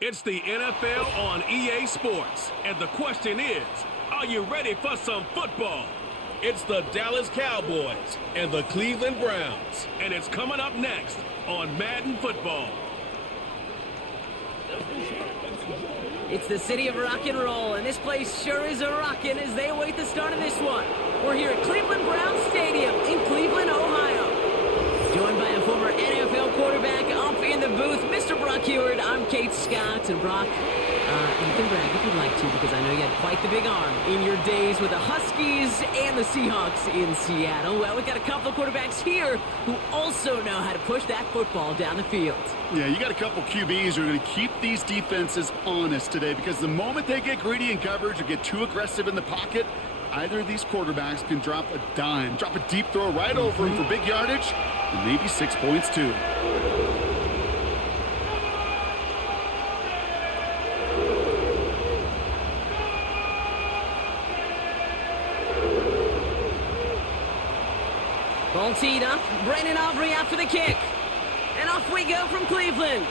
It's the NFL on EA Sports, and the question is, are you ready for some football? It's the Dallas Cowboys and the Cleveland Browns, and it's coming up next on Madden Football. It's the city of rock and roll, and this place sure is a rockin' as they await the start of this one. We're here at Cleveland Browns Stadium in Cleveland, Ohio. Joined by a former NFL quarterback up in the booth, Mr. Brock Heward. I'm Kate Scott, and Brock, you can brag if you'd like to, because I know you had quite the big arm in your days with the Huskies and the Seahawks in Seattle. Well, we've got a couple of quarterbacks here who also know how to push that football down the field. Yeah, you got a couple QBs who are going to keep these defenses honest today, because the moment they get greedy in coverage or get too aggressive in the pocket, either of these quarterbacks can drop a dime, drop a deep throw right over him for big yardage, and maybe 6 points too. Ball teed up, Brandon Aubrey out for the kick. And off we go from Cleveland.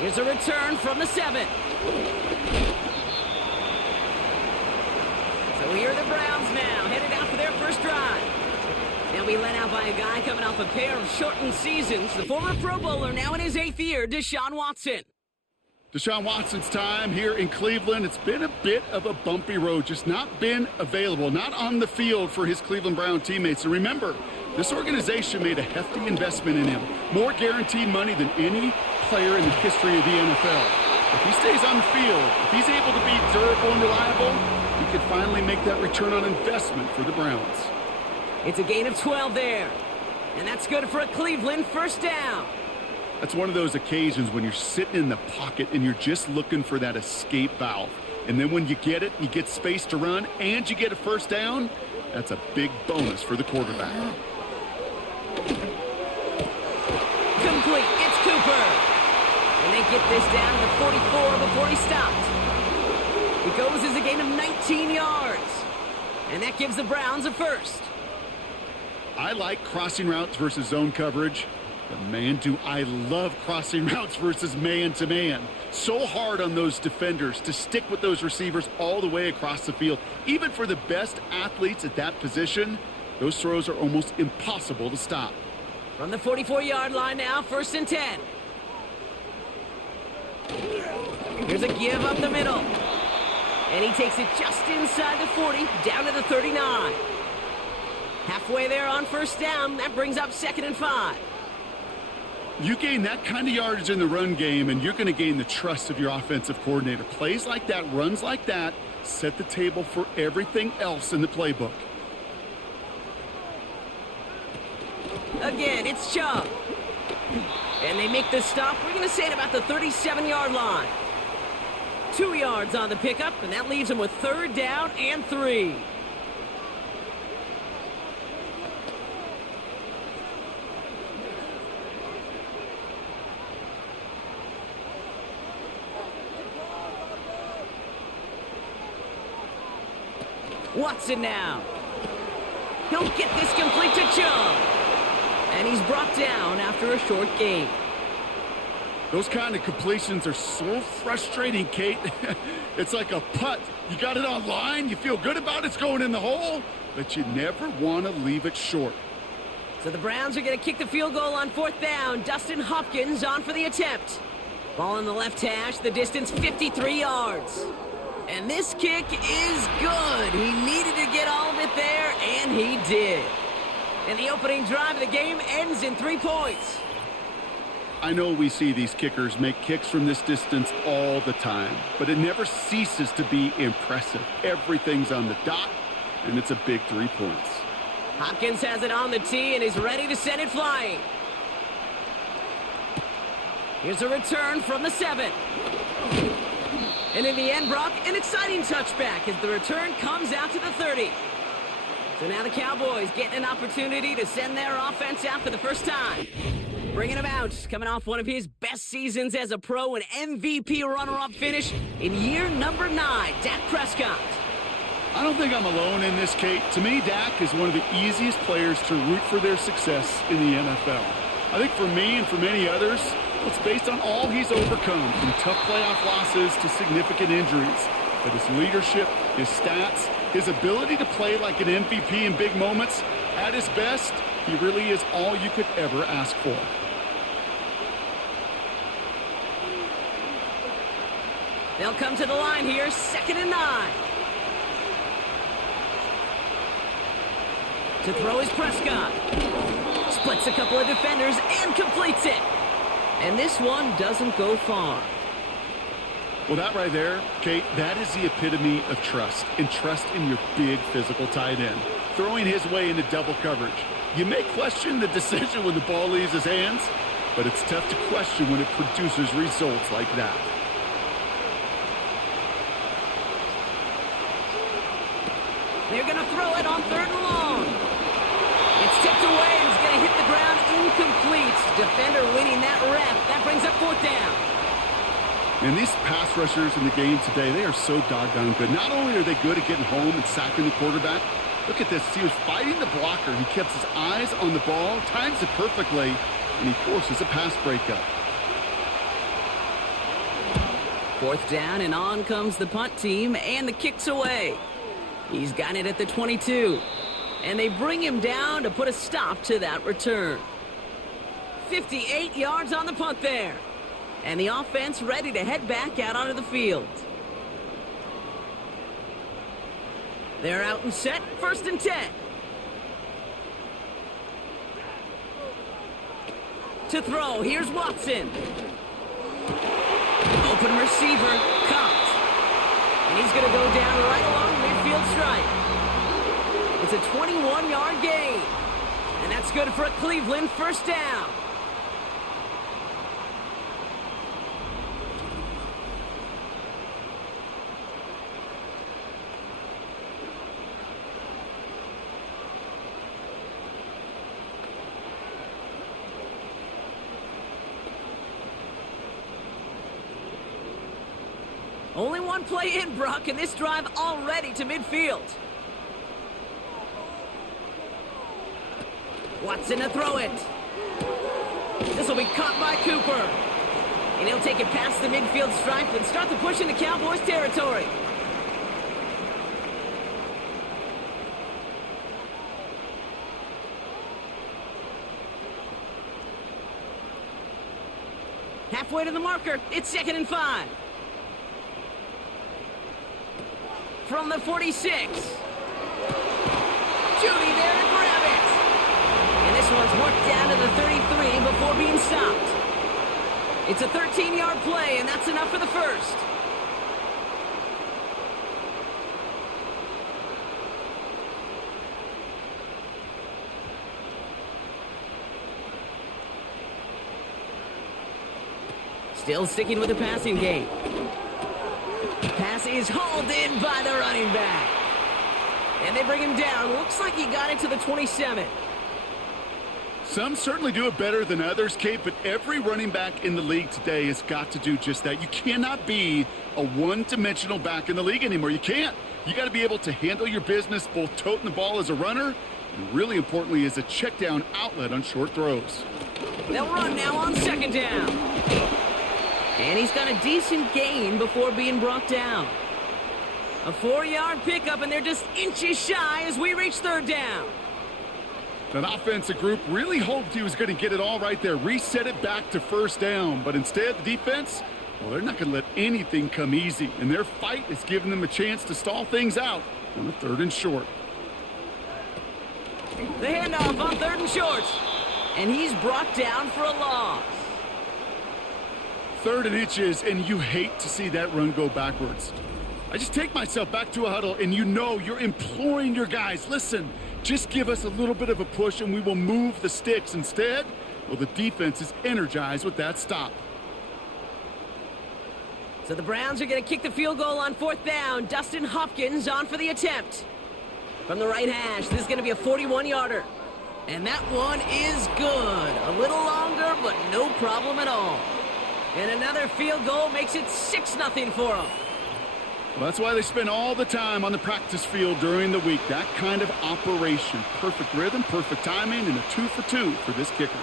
Here's a return from the 7. So here are the Browns now, headed out for their first drive. They'll be led out by a guy coming off a pair of shortened seasons. The former Pro Bowler, now in his 8th year, Deshaun Watson. Deshaun Watson's time here in Cleveland, it's been a bit of a bumpy road, just not been available, not on the field for his Cleveland Brown teammates. And remember, this organization made a hefty investment in him, more guaranteed money than any player in the history of the NFL. If he stays on the field, if he's able to be durable and reliable, he could finally make that return on investment for the Browns. It's a gain of 12 there, and that's good for a Cleveland first down. That's one of those occasions when you're sitting in the pocket and you're just looking for that escape valve. And then when you get it, you get space to run, and you get a first down, that's a big bonus for the quarterback. Complete, it's Cooper. And they get this down to the 44 before he stopped. It goes as a gain of 19 yards. And that gives the Browns a first. I like crossing routes versus zone coverage. But man, do I love crossing routes versus man-to-man. So hard on those defenders to stick with those receivers all the way across the field. Even for the best athletes at that position, those throws are almost impossible to stop. From the 44-yard line now, 1st and 10. Here's a give up the middle. And he takes it just inside the 40, down to the 39. Halfway there on first down, that brings up 2nd and 5. You gain that kind of yardage in the run game, and you're going to gain the trust of your offensive coordinator. Plays like that, runs like that, set the table for everything else in the playbook. Again, it's Chubb. And they make the stop, we're going to say, at about the 37-yard line. 2 yards on the pickup, and that leaves them with 3rd down and 3. Watson now. He'll get this complete to Chubb. And he's brought down after a short gain. Those kind of completions are so frustrating, Kate. It's like a putt. You got it on line, you feel good about it's going in the hole, but you never want to leave it short. So the Browns are going to kick the field goal on 4th down. Dustin Hopkins on for the attempt. Ball in the left hash, the distance 53 yards. And this kick is good. He needed to get all of it there, and he did. And the opening drive of the game ends in 3 points. I know we see these kickers make kicks from this distance all the time, but it never ceases to be impressive. Everything's on the dot, and it's a big 3 points. Hopkins has it on the tee, and he's ready to send it flying. Here's a return from the 7. And in the end, Brock, an exciting touchback as the return comes out to the 30. So now the Cowboys getting an opportunity to send their offense out for the first time. Bringing him out, coming off one of his best seasons as a pro, an MVP runner-up finish in year number 9, Dak Prescott. I don't think I'm alone in this, Kate. To me, Dak is one of the easiest players to root for their success in the NFL. I think for me and for many others, It's based on all he's overcome, from tough playoff losses to significant injuries. But his leadership, his stats, his ability to play like an MVP in big moments, at his best, he really is all you could ever ask for. They'll come to the line here, 2nd and 9. To throw is Prescott. Splits a couple of defenders and completes it. And this one doesn't go far. Well, that right there, Kate, that is the epitome of trust. And trust in your big physical tight end. Throwing his way into double coverage. You may question the decision when the ball leaves his hands, but it's tough to question when it produces results like that. They're going to throw it on 3rd and long. It's tipped away and it's going to hit the ground incomplete. Defender winning that rep. That brings up 4th down. And these pass rushers in the game today, they are so doggone good. Not only are they good at getting home and sacking the quarterback, look at this. He was fighting the blocker. He kept his eyes on the ball, times it perfectly, and he forces a pass breakup. 4th down, and on comes the punt team, and the kick's away. He's got it at the 22. And they bring him down to put a stop to that return. 58 yards on the punt there. And the offense ready to head back out onto the field. They're out and set, 1st and 10. To throw, here's Watson. Open receiver, caught. And he's going to go down right along the midfield stripe. It's a 21-yard gain. And that's good for a Cleveland 1st down. Only one play in, Brock, and this drive already to midfield. Watson to throw it. This will be caught by Cooper. And he'll take it past the midfield stripe and start the push into Cowboys territory. Halfway to the marker, it's 2nd and 5. From the 46. Judy there to grab it. And this one's worked down to the 33 before being stopped. It's a 13-yard play, and that's enough for the 1st. Still sticking with the passing game. Pass is hauled in by the running back. And they bring him down. Looks like he got it to the 27. Some certainly do it better than others, Kate, but every running back in the league today has got to do just that. You cannot be a one-dimensional back in the league anymore. You can't. You got to be able to handle your business, both toting the ball as a runner and really importantly as a check down outlet on short throws. They'll run now on 2nd down. And he's got a decent gain before being brought down. A 4-yard pickup, and they're just inches shy as we reach 3rd down. That offensive group really hoped he was going to get it all right there, reset it back to 1st down. But instead, the defense, well, they're not going to let anything come easy. And their fight is giving them a chance to stall things out on the 3rd and short. The handoff on 3rd and short. And he's brought down for a loss. 3rd and inches, and you hate to see that run go backwards. I just take myself back to a huddle, and you know you're imploring your guys, listen, just give us a little bit of a push, and we will move the sticks. Instead, well, the defense is energized with that stop. So the Browns are going to kick the field goal on 4th down. Dustin Hopkins on for the attempt. From the right hash, this is going to be a 41-yarder. And that one is good. A little longer, but no problem at all. And another field goal makes it 6-0 for them. Well, that's why they spend all the time on the practice field during the week. That kind of operation. Perfect rhythm, perfect timing, and a 2 for 2 for this kicker.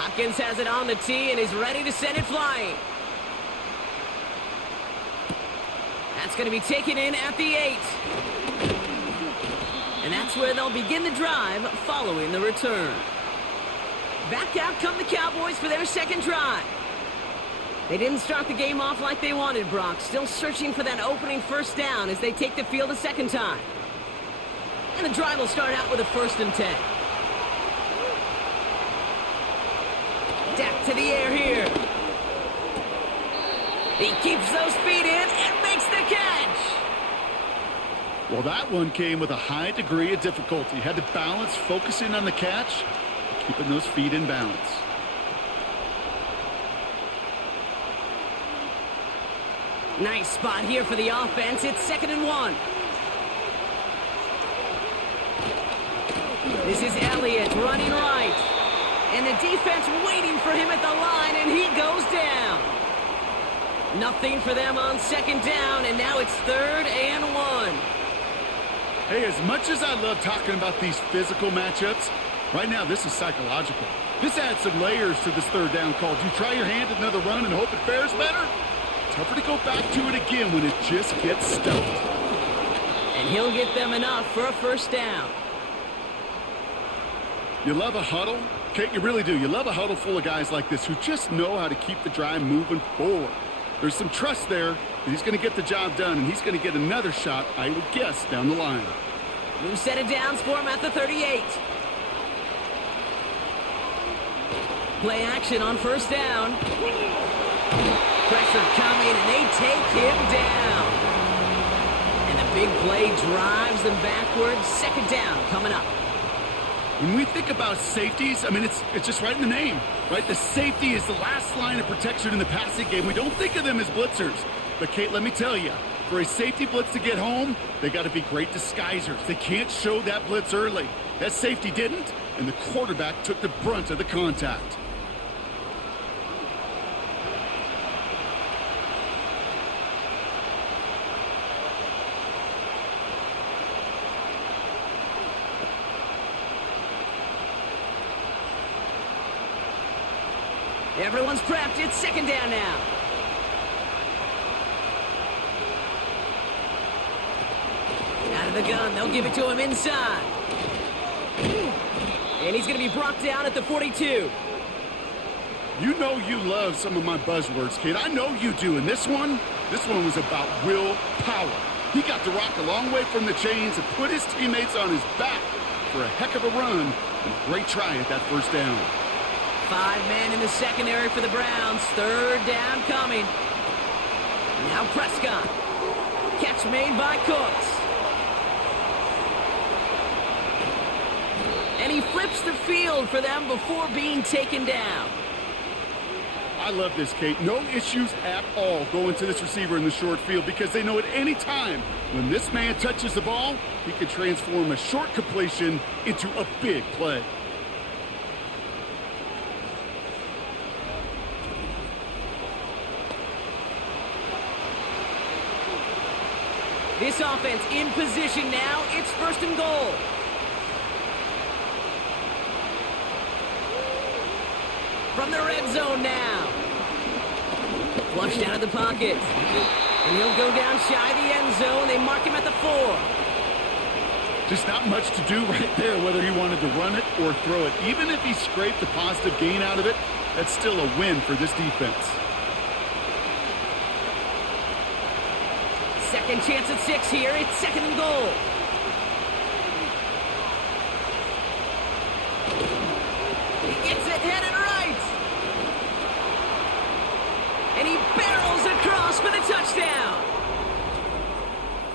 Hopkins has it on the tee and is ready to send it flying. That's going to be taken in at the 8. And that's where they'll begin the drive following the return. Back out come the Cowboys for their second drive. They didn't start the game off like they wanted, Brock. Still searching for that opening first down as they take the field a second time. And the drive will start out with a 1st and 10. Dak to the air here. He keeps those feet in and makes the catch. Well, that one came with a high degree of difficulty. Had to balance focusing on the catch, keeping those feet in bounds. Nice spot here for the offense. It's 2nd and 1. This is Elliott running right. And the defense waiting for him at the line, and he goes down. Nothing for them on 2nd down, and now it's 3rd and 1. Hey, as much as I love talking about these physical matchups, right now this is psychological. This adds some layers to this 3rd down call. Do you try your hand at another run and hope it fares better? Tougher to go back to it again when it just gets stuffed. And he'll get them enough for a 1st down. You love a huddle? Kate, you really do. You love a huddle full of guys like this who just know how to keep the drive moving forward. There's some trust there that he's going to get the job done, and he's going to get another shot, I would guess, down the line. New set of downs for him at the 38. Play action on 1st down. Pressure coming, and they take him down. And the big play drives them backwards. 2nd down coming up. When we think about safeties, I mean, it's just right in the name, right? The safety is the last line of protection in the passing game. We don't think of them as blitzers. But, Kate, let me tell you, for a safety blitz to get home, they got to be great disguisers. They can't show that blitz early. That safety didn't, and the quarterback took the brunt of the contact. Everyone's prepped. It's 2nd down now. Out of the gun. They'll give it to him inside. And he's going to be brought down at the 42. You know you love some of my buzzwords, kid. I know you do. And this one was about willpower. He got the rock a long way from the chains and put his teammates on his back for a heck of a run and a great try at that 1st down. 5 men in the secondary for the Browns. 3rd down coming. Now Prescott. Catch made by Cooks. And he flips the field for them before being taken down. I love this, Kate. No issues at all going to this receiver in the short field because they know at any time when this man touches the ball, he can transform a short completion into a big play. This offense in position now. It's 1st and goal. From the red zone now. Flushed out of the pocket. And he'll go down shy of the end zone. They mark him at the 4. Just not much to do right there, whether he wanted to run it or throw it. Even if he scraped a positive gain out of it, that's still a win for this defense. Second chance at 6 here. It's 2nd and goal. He gets it headed right. And he barrels across for the touchdown.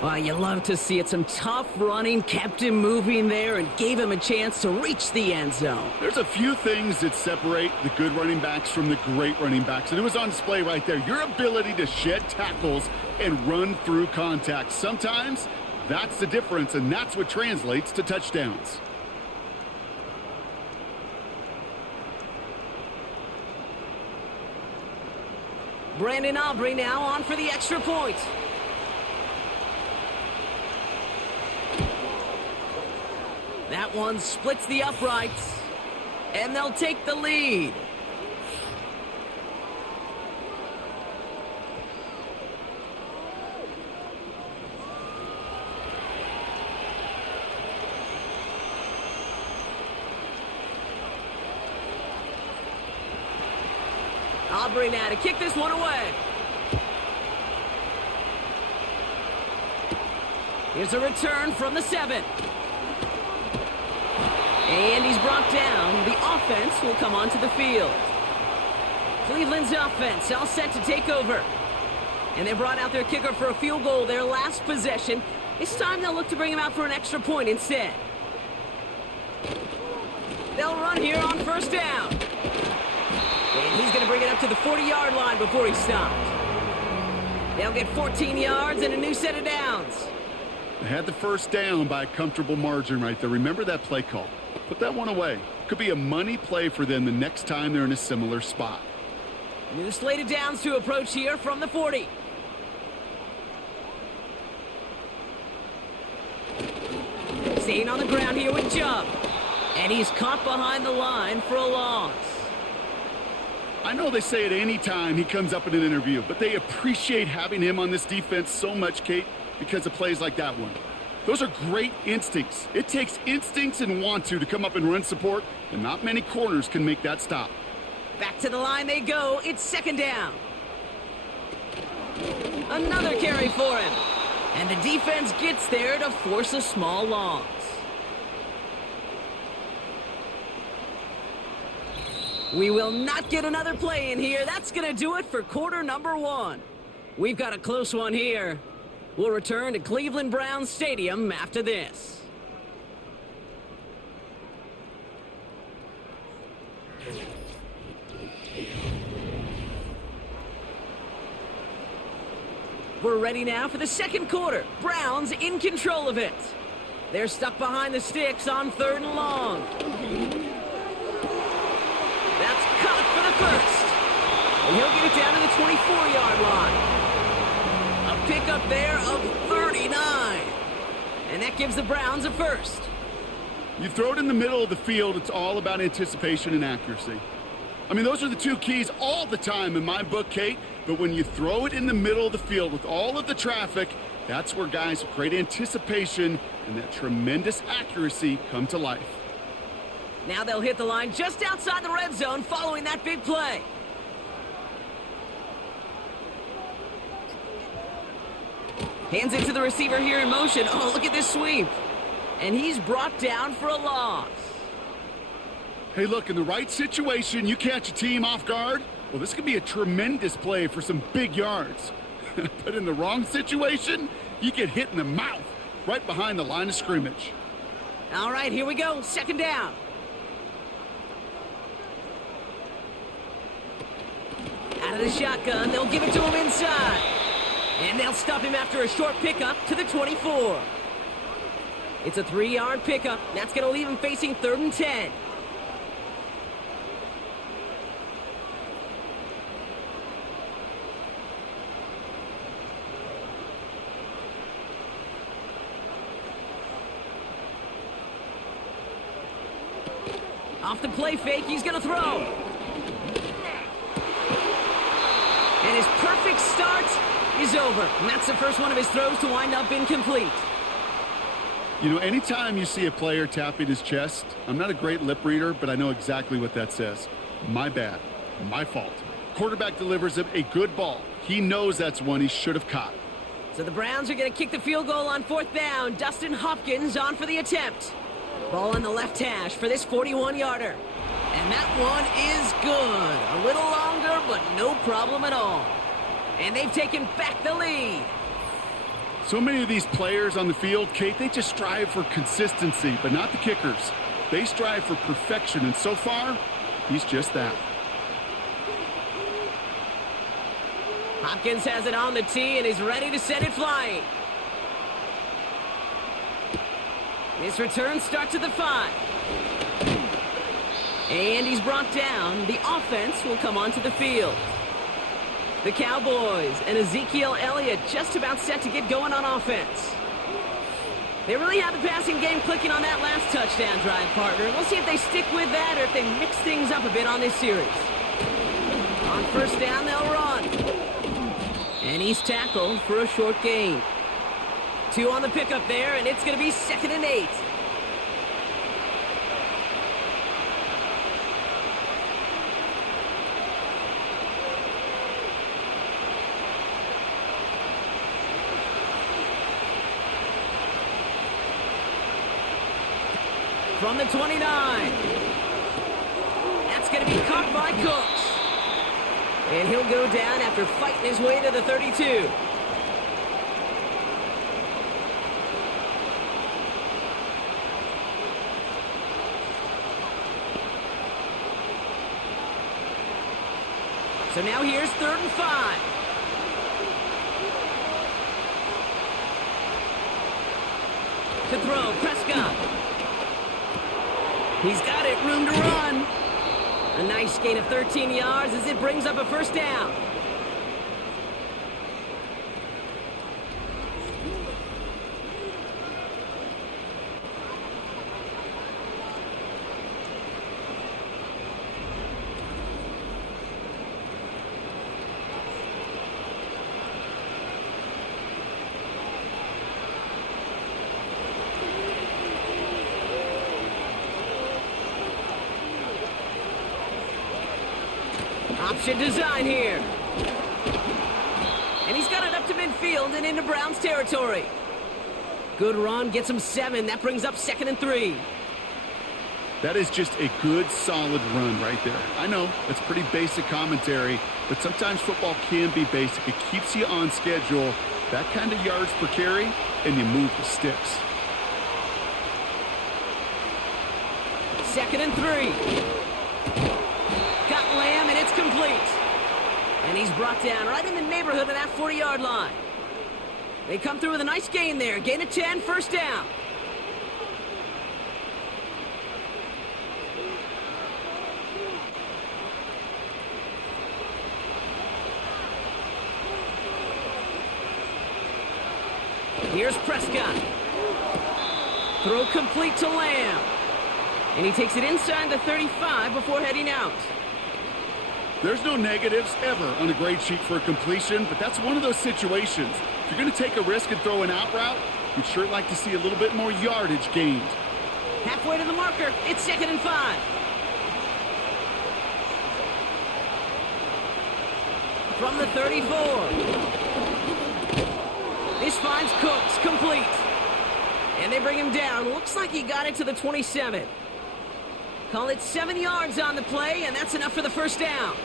Well, you love to see it. Some tough running, kept him moving there, and gave him a chance to reach the end zone. There's a few things that separate the good running backs from the great running backs, and it was on display right there. Your ability to shed tackles and run through contact. Sometimes that's the difference, and that's what translates to touchdowns. Brandon Aubrey now on for the extra point. That one splits the uprights, and they'll take the lead. Aubrey now to kick this one away. Here's a return from the 7. And he's brought down. The offense will come onto the field. Cleveland's offense all set to take over. And they brought out their kicker for a field goal their last possession. This time they'll look to bring him out for an extra point instead. They'll run here on first down. And he's going to bring it up to the 40-yard line before he stopped. They'll get 14 yards and a new set of downs. They had the first down by a comfortable margin right there. Remember that play call. Put that one away. Could be a money play for them the next time they're in a similar spot. New slate of downs to approach here from the 40. Staying on the ground here with Chubb. And he's caught behind the line for a loss. I know they say it any time he comes up in an interview, but they appreciate having him on this defense so much, Kate, because of plays like that one. Those are great instincts. It takes instincts and want to come up and run support, and not many corners can make that stop. Back to the line they go. It's second down. Another carry for him. And the defense gets there to force a small loss. We will not get another play in here. That's going to do it for quarter number 1. We've got a close one here. We'll return to Cleveland Browns Stadium after this. We're ready now for the second quarter. Browns in control of it. They're stuck behind the sticks on 3rd and long. That's caught for the first. And he'll get it down to the 24-yard line. A pickup there of 39. And that gives the Browns a first. You throw it in the middle of the field, it's all about anticipation and accuracy. I mean, those are the two keys all the time in my book, Kate. But when you throw it in the middle of the field with all of the traffic, that's where guys with great anticipation and that tremendous accuracy come to life. Now they'll hit the line just outside the red zone following that big play. Hands it to the receiver here in motion. Oh, look at this sweep. And he's brought down for a loss. Hey, look, in the right situation, you catch a team off guard. Well, this could be a tremendous play for some big yards. But in the wrong situation, you get hit in the mouth right behind the line of scrimmage. All right, here we go. Second down. Out of the shotgun, they'll give it to him inside. And they'll stop him after a short pickup to the 24. It's a 3-yard pickup. That's going to leave him facing 3rd and 10. Off the play fake, he's going to throw. And his perfect start is over. And that's the first one of his throws to wind up incomplete. You know, anytime you see a player tapping his chest, I'm not a great lip reader, but I know exactly what that says. My bad. My fault. Quarterback delivers him a good ball. He knows that's one he should have caught. So the Browns are going to kick the field goal on 4th down. Dustin Hopkins on for the attempt. Ball on the left hash for this 41-yarder. And that one is good. A little longer, but no problem at all. And they've taken back the lead. So many of these players on the field, Kate, they just strive for consistency, but not the kickers. They strive for perfection, and so far, he's just that. Hopkins has it on the tee and is ready to send it flying. This return starts at the 5. And he's brought down. The offense will come onto the field. The Cowboys and Ezekiel Elliott just about set to get going on offense. They really have the passing game clicking on that last touchdown drive, partner. We'll see if they stick with that or if they mix things up a bit on this series. On first down, they'll run. And he's tackled for a short gain. 2 on the pickup there, and it's going to be 2nd and 8. From the 29. That's going to be caught by Cooks. And he'll go down after fighting his way to the 32. So now here's 3rd and 5. To throw, Prescott. He's got it, room to run. A nice gain of 13 yards as it brings up a 1st down. Option design here. And he's got it up to midfield and into Browns territory. Good run, gets him 7. That brings up 2nd and 3. That is just a good, solid run right there. I know, it's pretty basic commentary, but sometimes football can be basic. It keeps you on schedule, that kind of yards per carry, and you move the sticks. 2nd and 3. Got Lamb, and it's complete. And he's brought down right in the neighborhood of that 40-yard line. They come through with a nice gain there. Gain of 10, 1st down. Here's Prescott. Throw complete to Lamb. And he takes it inside the 35 before heading out. There's no negatives ever on a grade sheet for a completion, but that's one of those situations. If you're going to take a risk and throw an out route, you'd sure like to see a little bit more yardage gained. Halfway to the marker, it's 2nd and 5. From the 34. This finds Cooks, complete. And they bring him down. Looks like he got it to the 27. Call it 7 yards on the play, and that's enough for the 1st down.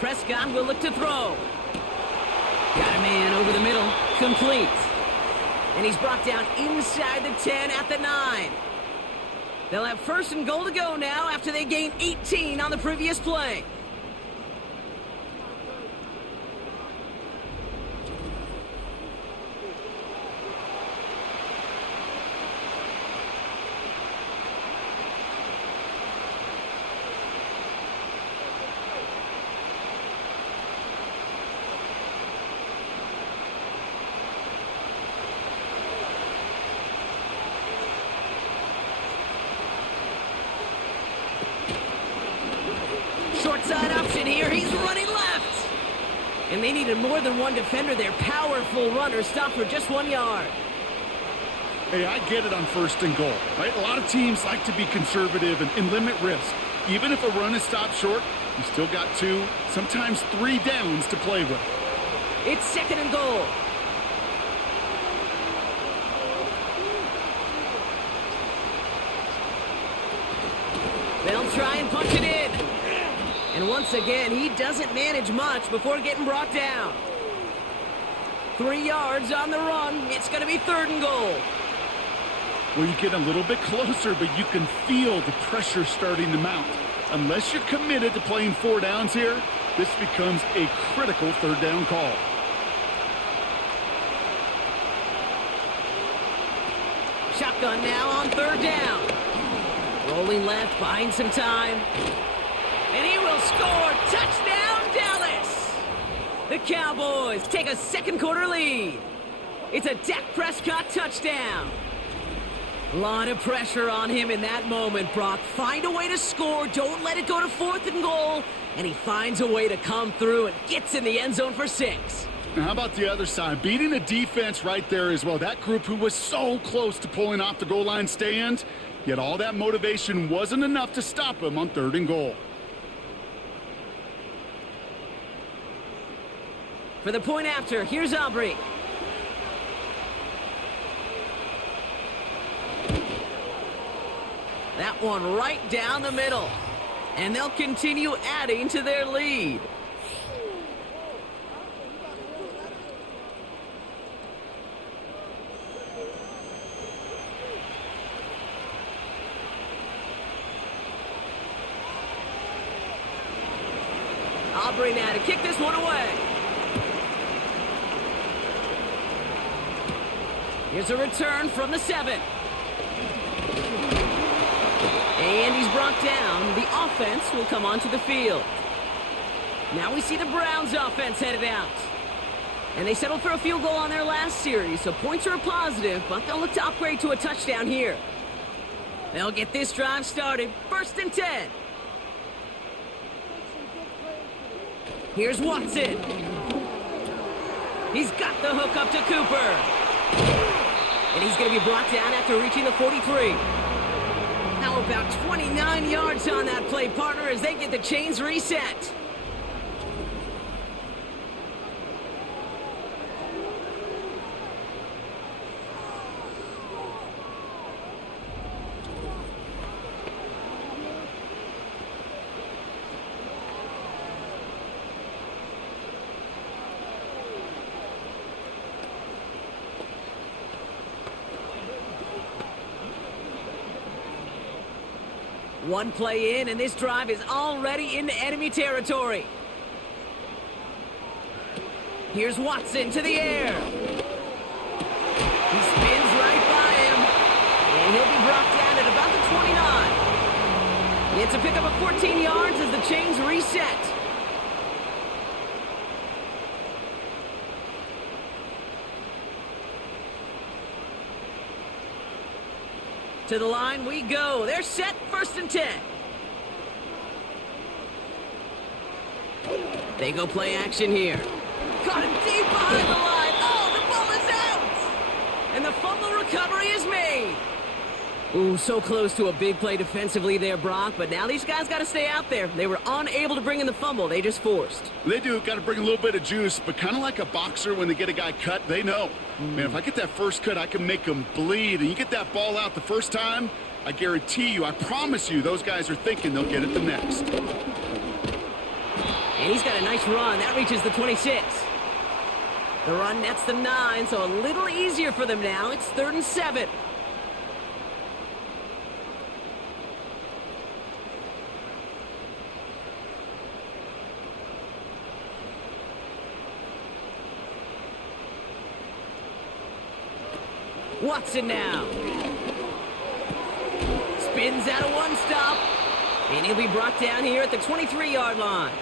Prescott will look to throw. Got a man over the middle, complete. And he's brought down inside the 10 at the 9. They'll have 1st and goal to go now after they gained 18 on the previous play. Short side option here. He's running left. And they needed more than one defender there. Powerful runner stopped for just 1 yard. Hey, I get it on 1st and goal, right? A lot of teams like to be conservative and limit risk. Even if a run is stopped short, you still got 2, sometimes 3 downs to play with. It's 2nd and goal. They'll try and punch it in. And once again, he doesn't manage much before getting brought down. 3 yards on the run. It's going to be 3rd and goal. Well, you get a little bit closer, but you can feel the pressure starting to mount. Unless you're committed to playing 4 downs here, this becomes a critical 3rd down call. Shotgun now on 3rd down. Rolling left, buying some time. And he will score. Touchdown, Dallas! The Cowboys take a 2nd quarter lead. It's a Dak Prescott touchdown. A lot of pressure on him in that moment, Brock. Find a way to score. Don't let it go to 4th and goal. And he finds a way to come through and gets in the end zone for 6. Now, how about the other side? Beating a defense right there as well. That group who was so close to pulling off the goal line stand, Yet all that motivation wasn't enough to stop him on 3rd and goal. For the point after, here's Aubrey. That one right down the middle. And they'll continue adding to their lead. Aubrey now to kick this one away. Here's a return from the 7. And he's brought down. The offense will come onto the field. Now we see the Browns offense headed out. And they settled for a field goal on their last series, so points are a positive, but they'll look to upgrade to a touchdown here. They'll get this drive started. 1st and 10. Here's Watson. He's got the hook up to Cooper. And he's going to be brought down after reaching the 43. Now about 29 yards on that play, partner, as they get the chains reset. One play in, and this drive is already into enemy territory. Here's Watson to the air. He spins right by him, and he'll be brought down at about the 29. It's a pickup of 14 yards as the chains reset. To the line we go. They're set. 1st and 10. They go play action here. Got him deep behind the line. Oh, the ball is out. And the fumble recovery is made. Ooh, so close to a big play defensively there, Brock. But now these guys got to stay out there. They were unable to bring in the fumble. They just forced. They do. Got to bring a little bit of juice, but kind of like a boxer when they get a guy cut, they know. Man, if I get that first cut, I can make them bleed. And you get that ball out the first time, I guarantee you, I promise you, those guys are thinking they'll get it the next. And he's got a nice run. That reaches the 26. The run nets the 9, so a little easier for them now. It's 3rd and 7. Watson now. Spins out of one stop. And he'll be brought down here at the 23-yard line.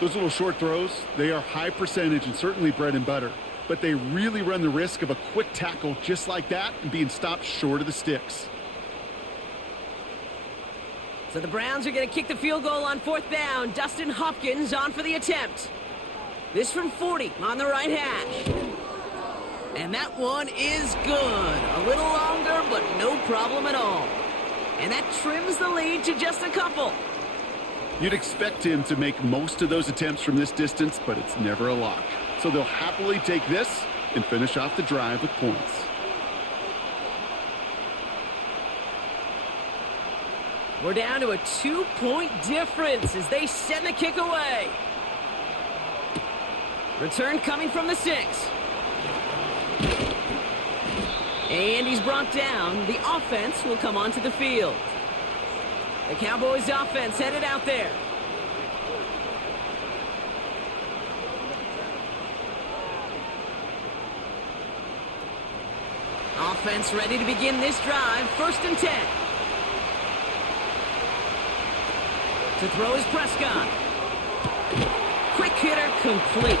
Those little short throws, they are high percentage and certainly bread and butter. But they really run the risk of a quick tackle just like that and being stopped short of the sticks. So the Browns are going to kick the field goal on 4th down. Dustin Hopkins on for the attempt. This from 40 on the right hash. And that one is good. A little longer, but no problem at all. And that trims the lead to just a couple. You'd expect him to make most of those attempts from this distance, but it's never a lock. So they'll happily take this and finish off the drive with points. We're down to a 2-point difference as they send the kick away. Return coming from the 6. And he's brought down. The offense will come onto the field. The Cowboys offense headed out there. Offense ready to begin this drive. 1st and 10. To throw is Prescott. Quick hitter complete.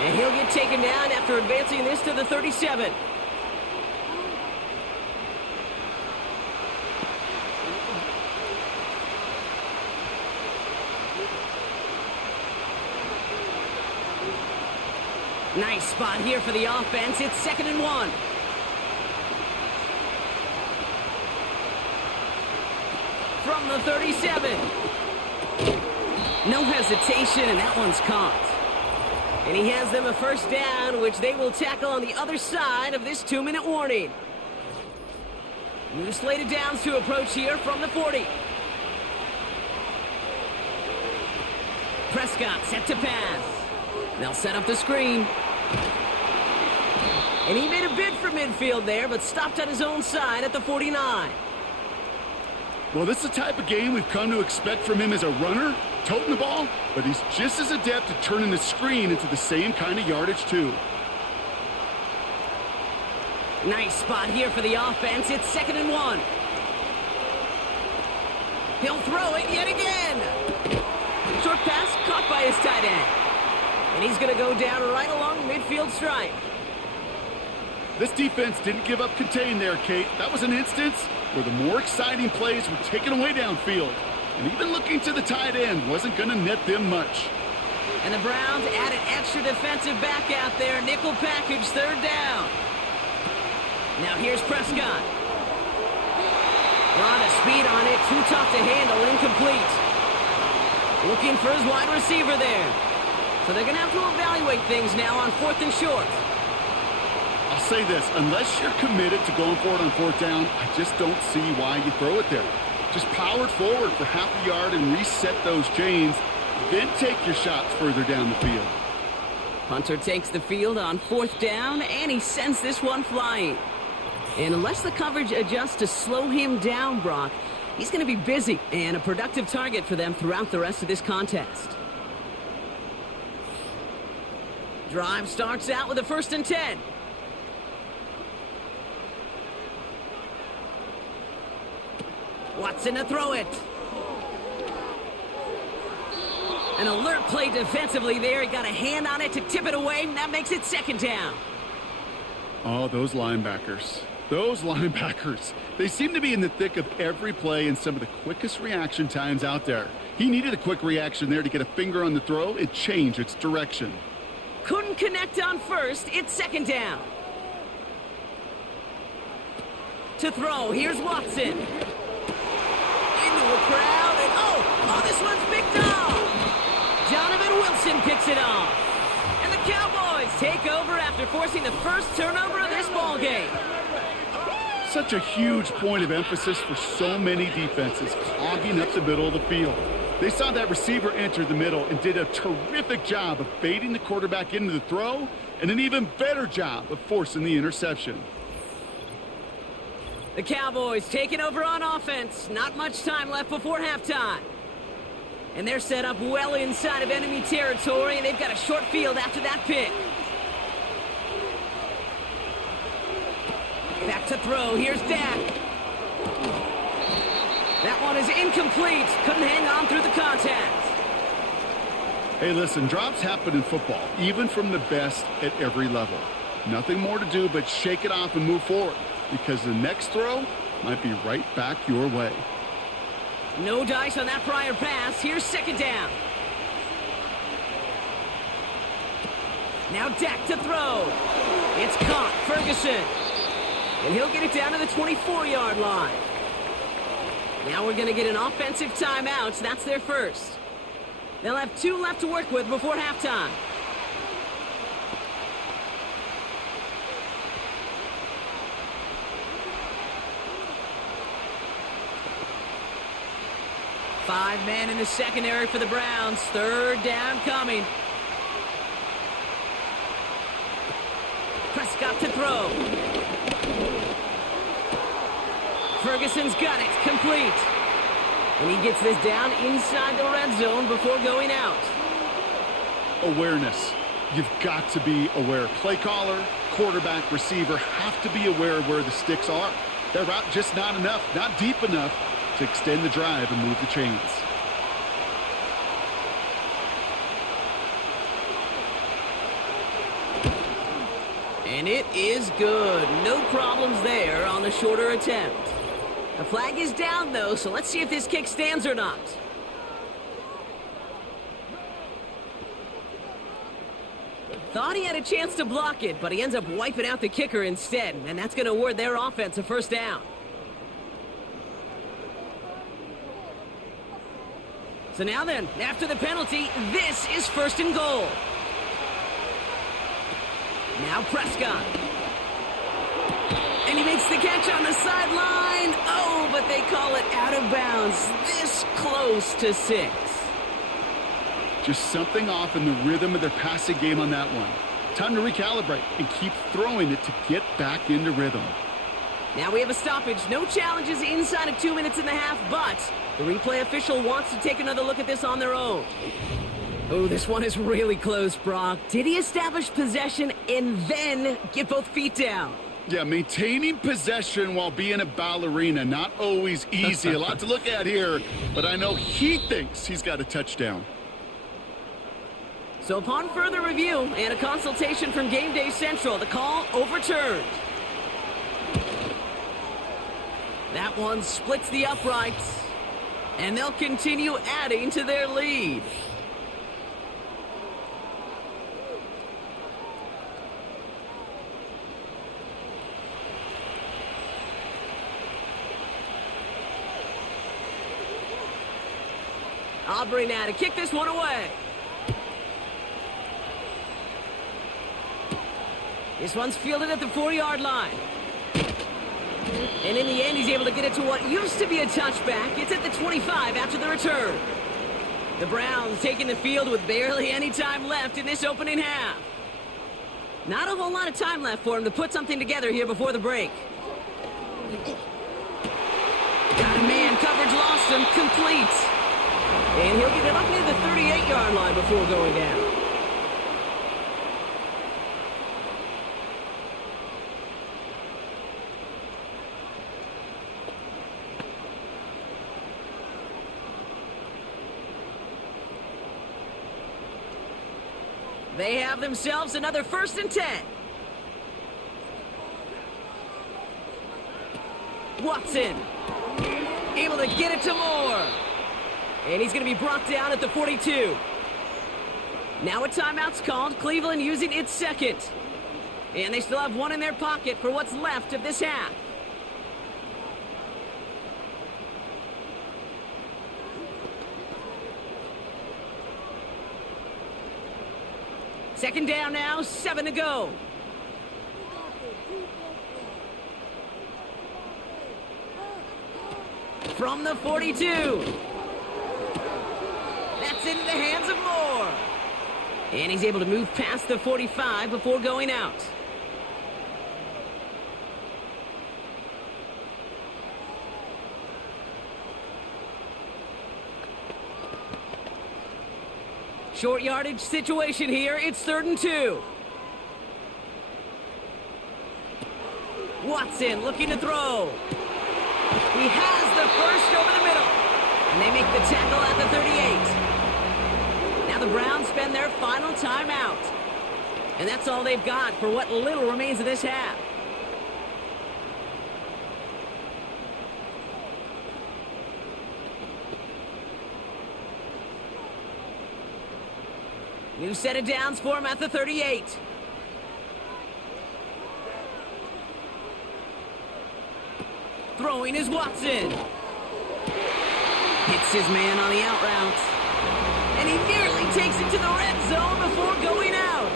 And he'll get taken down after advancing this to the 37. Nice spot here for the offense. It's 2nd and 1. from the 37. No hesitation, and that one's caught. And he has them a first down, which they will tackle on the other side of this 2-minute warning. New slate of downs to approach here from the 40. Prescott set to pass. They'll set up the screen. And he made a bid for midfield there, but stopped on his own side at the 49. Well, this is the type of game we've come to expect from him as a runner, toting the ball, but he's just as adept at turning the screen into the same kind of yardage, too. Nice spot here for the offense. It's 2nd and 1. He'll throw it yet again. Short pass caught by his tight end. And he's going to go down right along the midfield stripe. This defense didn't give up contain there, Kate. That was an instance where the more exciting plays were taken away downfield. And even looking to the tight end wasn't going to net them much. And the Browns add an extra defensive back out there. Nickel package, 3rd down. Now here's Prescott. A lot of speed on it. Too tough to handle. Incomplete. Looking for his wide receiver there. So they're going to have to evaluate things now on 4th and short. I'll say this, unless you're committed to going for it on 4th down, I just don't see why you throw it there. Just power it forward for half a yard and reset those chains, then take your shots further down the field. Punter takes the field on 4th down, and he sends this one flying. And unless the coverage adjusts to slow him down, Brock, he's going to be busy and a productive target for them throughout the rest of this contest. Drive starts out with a 1st and 10. Watson to throw it. An alert play defensively there. He got a hand on it to tip it away, and that makes it 2nd down. Oh, those linebackers. Those linebackers. They seem to be in the thick of every play and some of the quickest reaction times out there. He needed a quick reaction there to get a finger on the throw and change its direction. Couldn't connect on 1st. It's 2nd down. To throw, here's Watson. Into a crowd, and oh, this one's picked off. Donovan Wilson picks it off. And the Cowboys take over after forcing the first turnover of this ball game. Such a huge point of emphasis for so many defenses, clogging up the middle of the field. They saw that receiver enter the middle and did a terrific job of baiting the quarterback into the throw, and an even better job of forcing the interception. The Cowboys taking over on offense. Not much time left before halftime. And they're set up well inside of enemy territory, and they've got a short field after that pick. Back to throw. Here's Dak. That one is incomplete. Couldn't hang on through the contact. Hey, listen, drops happen in football, even from the best at every level. Nothing more to do but shake it off and move forward, because the next throw might be right back your way. No dice on that prior pass. Here's 2nd down. Now Dak to throw. It's caught. Ferguson. And he'll get it down to the 24-yard line. Now we're going to get an offensive timeout. So that's their first. They'll have 2 left to work with before halftime. Five men in the secondary for the Browns. 3rd down coming. Prescott to throw. Ferguson's got it. Complete. And he gets this down inside the red zone before going out. Awareness. You've got to be aware. Play caller, quarterback, receiver have to be aware of where the sticks are. That route just not enough, not deep enough to extend the drive and move the chains. And it is good. No problems there on the shorter attempt. The flag is down, though, so let's see if this kick stands or not. Thought he had a chance to block it, but he ends up wiping out the kicker instead, and that's going to award their offense a first down. So now then, after the penalty, this is 1st and goal. Now Prescott. And he makes the catch on the sideline. Oh, but they call it out of bounds. This close to 6. Just something off in the rhythm of their passing game on that one. Time to recalibrate and keep throwing it to get back into rhythm. Now we have a stoppage. No challenges inside of 2 minutes and a half, but the replay official wants to take another look at this on their own. Oh, this one is really close, Brock. Did he establish possession and then get both feet down? Yeah, maintaining possession while being a ballerina, not always easy. A lot to look at here, but I know he thinks he's got a touchdown. So upon further review and a consultation from Game Day Central, the call overturned. That one splits the uprights, and they'll continue adding to their lead. Aubrey now to kick this one away. This one's fielded at the 4-yard line. And in the end, he's able to get it to what used to be a touchback. It's at the 25 after the return. The Browns taking the field with barely any time left in this opening half. Not a whole lot of time left for him to put something together here before the break. Got a man, coverage lost him, complete. And he'll get it up near the 38-yard line before going down. They have themselves another 1st and 10. Watson able to get it to Moore. And he's going to be brought down at the 42. Now a timeout's called. Cleveland using its 2nd. And they still have one in their pocket for what's left of this half. Second down now, 7 to go. From the 42. That's into the hands of Moore. And he's able to move past the 45 before going out. Short yardage situation here. It's 3rd and 2. Watson looking to throw. He has the first over the middle. And they make the tackle at the 38. Now the Browns spend their final timeout. And that's all they've got for what little remains of this half. New set of downs for him at the 38. Throwing is Watson. Hits his man on the out route. And he nearly takes it to the red zone before going out.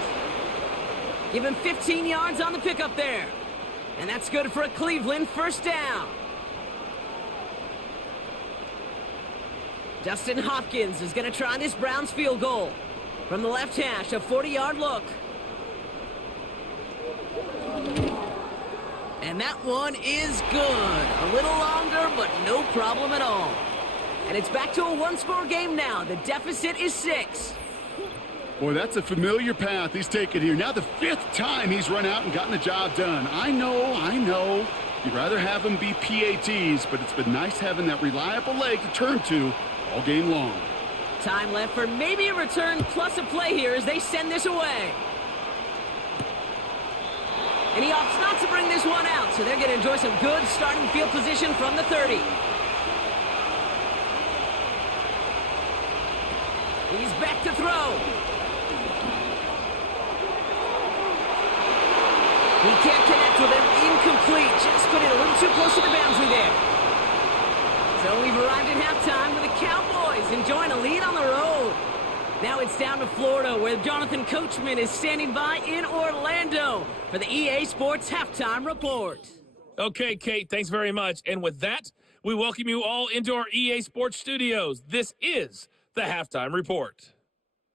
Give him 15 yards on the pickup there. And that's good for a Cleveland 1st down. Dustin Hopkins is going to try this Browns field goal. From the left hash, a 40-yard look. And that one is good. A little longer, but no problem at all. And it's back to a 1-score game now. The deficit is 6. Boy, that's a familiar path he's taken here. Now the 5th time he's run out and gotten the job done. I know. You'd rather have him be PATs, but it's been nice having that reliable leg to turn to all game long. Time left for maybe a return plus a play here as they send this away. And he opts not to bring this one out, so they're going to enjoy some good starting field position from the 30. He's back to throw. He can't connect with him. Incomplete. Just put it a little too close to the boundary there. So we've arrived at halftime with the Cowboys enjoying a lead on the road. Now it's down to Florida, where Jonathan Coachman is standing by in Orlando for the EA Sports Halftime Report. Okay, Kate, thanks very much. And with that, we welcome you all into our EA Sports studios. This is the Halftime Report.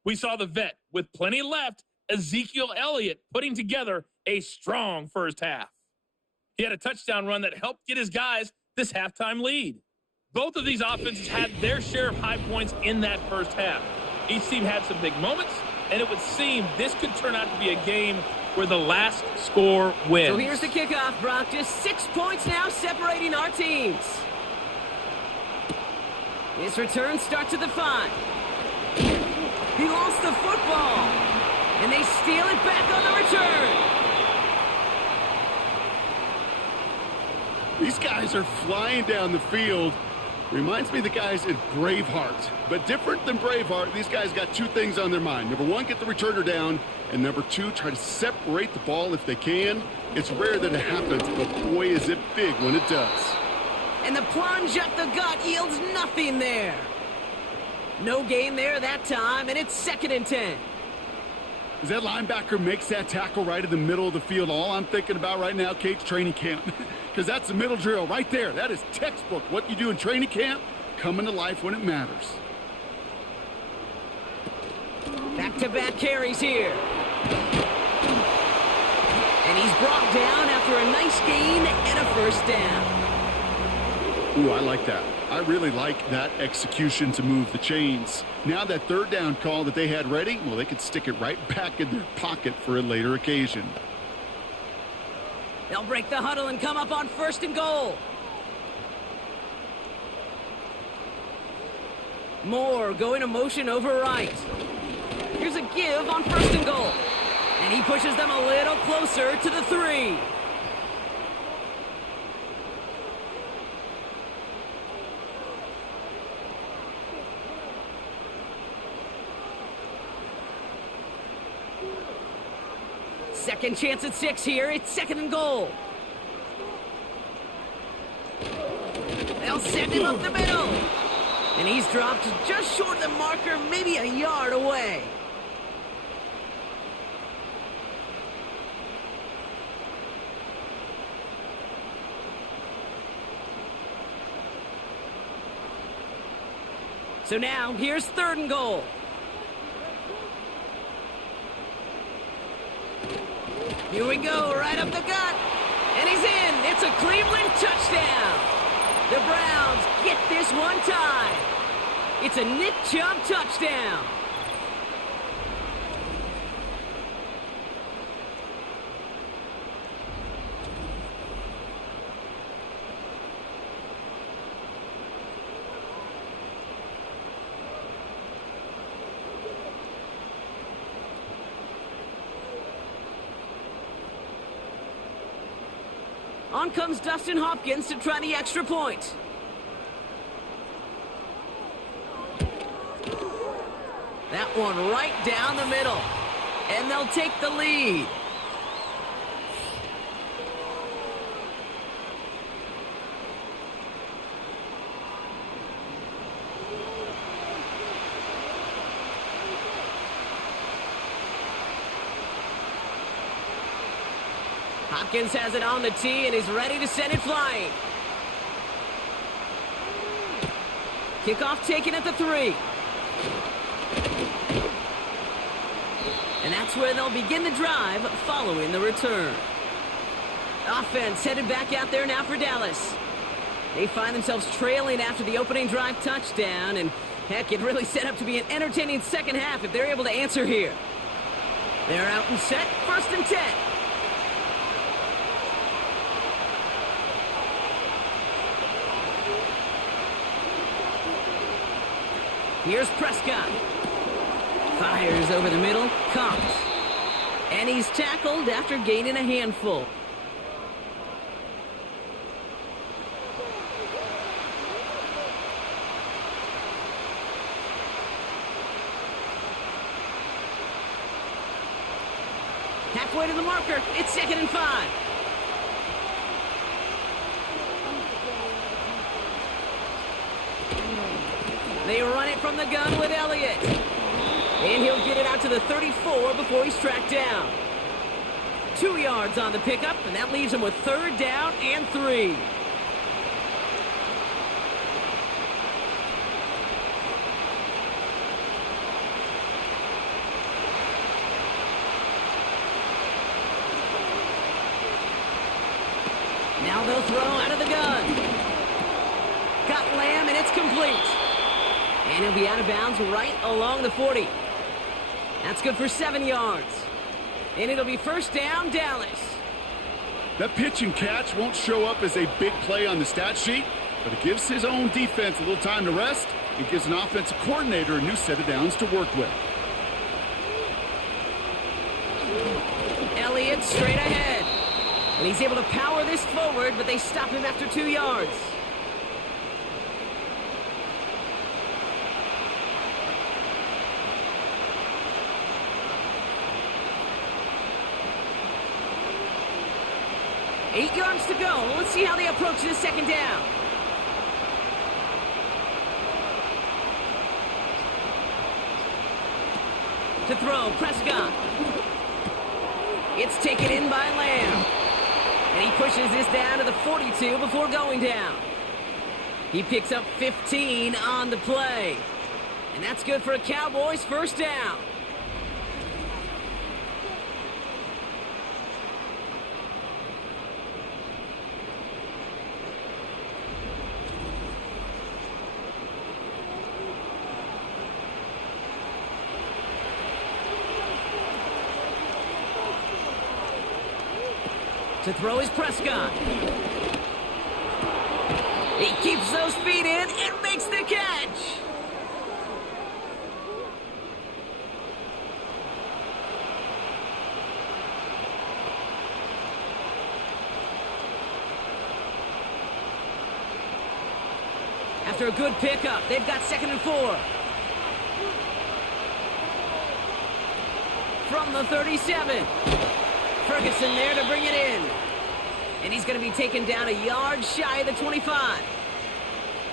We saw the vet with plenty left, Ezekiel Elliott, putting together a strong first half. He had a touchdown run that helped get his guys this halftime lead. Both of these offenses had their share of high points in that first half. Each team had some big moments, and it would seem this could turn out to be a game where the last score wins. So here's the kickoff, Brock. Just 6 points now separating our teams. His return starts at the 5. He lost the football, and they steal it back on the return. These guys are flying down the field. Reminds me of the guys at Braveheart. But different than Braveheart, these guys got two things on their mind. Number one, get the returner down. And number two, try to separate the ball if they can. It's rare that it happens, but boy, is it big when it does. And the plunge up the gut yields nothing there. No gain there that time, and it's 2nd and 10. As that linebacker makes that tackle right in the middle of the field, all I'm thinking about right now, Kate's training camp. Because that's the middle drill right there. That is textbook. What you do in training camp, coming to life when it matters. Back-to-back carries here. And he's brought down after a nice gain and a first down. Ooh, I like that. I really like that execution to move the chains. Now that third down call that they had ready, well, they could stick it right back in their pocket for a later occasion. They'll break the huddle and come up on 1st and goal. Moore going to motion over right. Here's a give on 1st and goal. And he pushes them a little closer to the 3. Second chance at 6 here. It's 2nd and goal. They'll send him up the middle. And he's dropped just short of the marker, maybe a yard away. So now, here's 3rd and goal. Here we go, right up the gut. And he's in. It's a Cleveland touchdown. The Browns get this one tied. It's a Nick Chubb touchdown. On comes Dustin Hopkins to try the extra point. That one right down the middle. And they'll take the lead. Hopkins has it on the tee and is ready to send it flying. Kickoff taken at the 3. And that's where they'll begin the drive following the return. Offense headed back out there now for Dallas. They find themselves trailing after the opening drive touchdown, and heck, it really set up to be an entertaining second half if they're able to answer here. They're out and set, 1st and 10. Here's Prescott. Fires over the middle, comes. And he's tackled after gaining a handful. Halfway to the marker, it's 2nd and 5. They run it from the gun with Elliott. And he'll get it out to the 34 before he's tracked down. 2 yards on the pickup, and that leaves him with 3rd down and 3. Now they'll throw out of the gun. Got Lamb, and it's complete. And he'll be out of bounds right along the 40. That's good for 7 yards. And it'll be 1st down, Dallas. That pitch and catch won't show up as a big play on the stat sheet, but it gives his own defense a little time to rest. It gives an offensive coordinator a new set of downs to work with. Elliott straight ahead. And he's able to power this forward, but they stop him after 2 yards. Eight yards to go. Let's see how they approach this 2nd down. To throw, Prescott. It's taken in by Lamb. And he pushes this down to the 42 before going down. He picks up 15 on the play. And that's good for a Cowboys 1st down. To throw is Prescott. He keeps those feet in and makes the catch. After a good pickup, they've got 2nd and 4. From the 37. Ferguson there to bring it in. And he's going to be taken down a yard shy of the 25.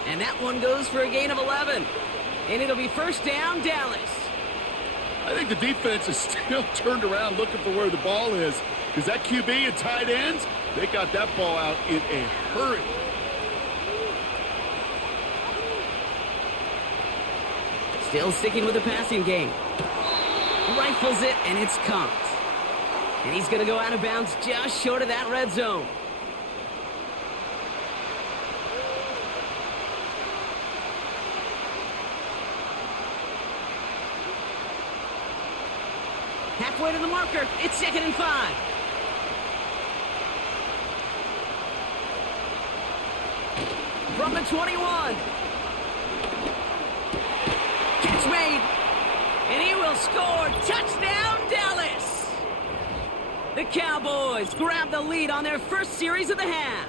And that one goes for a gain of 11. And it'll be 1st down, Dallas. I think the defense is still turned around looking for where the ball is, because that QB and tight ends, they got that ball out in a hurry. Still sticking with the passing game. Rifles it, and it's caught. And he's going to go out of bounds just short of that red zone. Halfway to the marker. It's 2nd and 5. From the 21. Catch made. And he will score. Touchdown, Dallas. The Cowboys grab the lead on their first series of the half.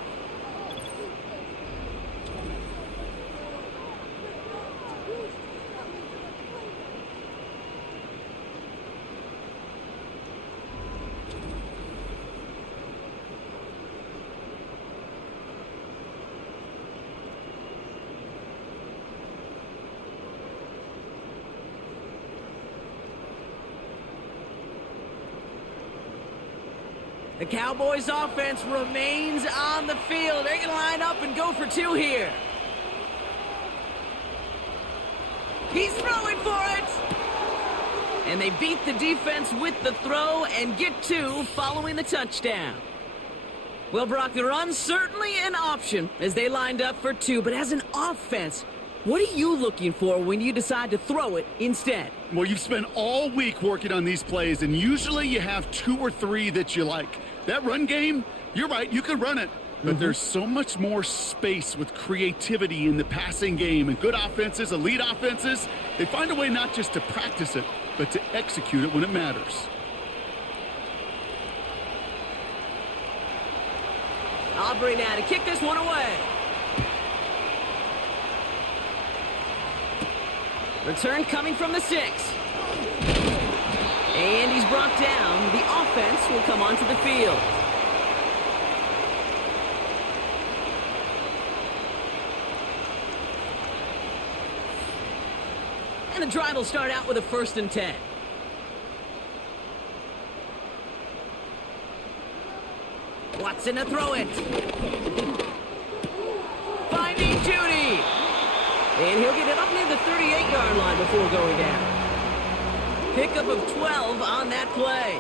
The Cowboys offense remains on the field. They're going to line up and go for 2 here. He's throwing for it. And they beat the defense with the throw and get 2 following the touchdown. Well, Brock, the run's certainly an option as they lined up for 2. But as an offense, what are you looking for when you decide to throw it instead? Well, you've spent all week working on these plays, and usually you have 2 or 3 that you like. That run game, you're right, you could run it. But there's so much more space with creativity in the passing game. And good offenses, elite offenses, they find a way not just to practice it, but to execute it when it matters. Aubrey now to kick this one away. Return coming from the 6. And he's brought down. The offense will come onto the field. And the drive will start out with a 1st and 10. Watson to throw it. Finding Judy. And he'll get it up near the 38-yard line before going down. Pickup of 12 on that play.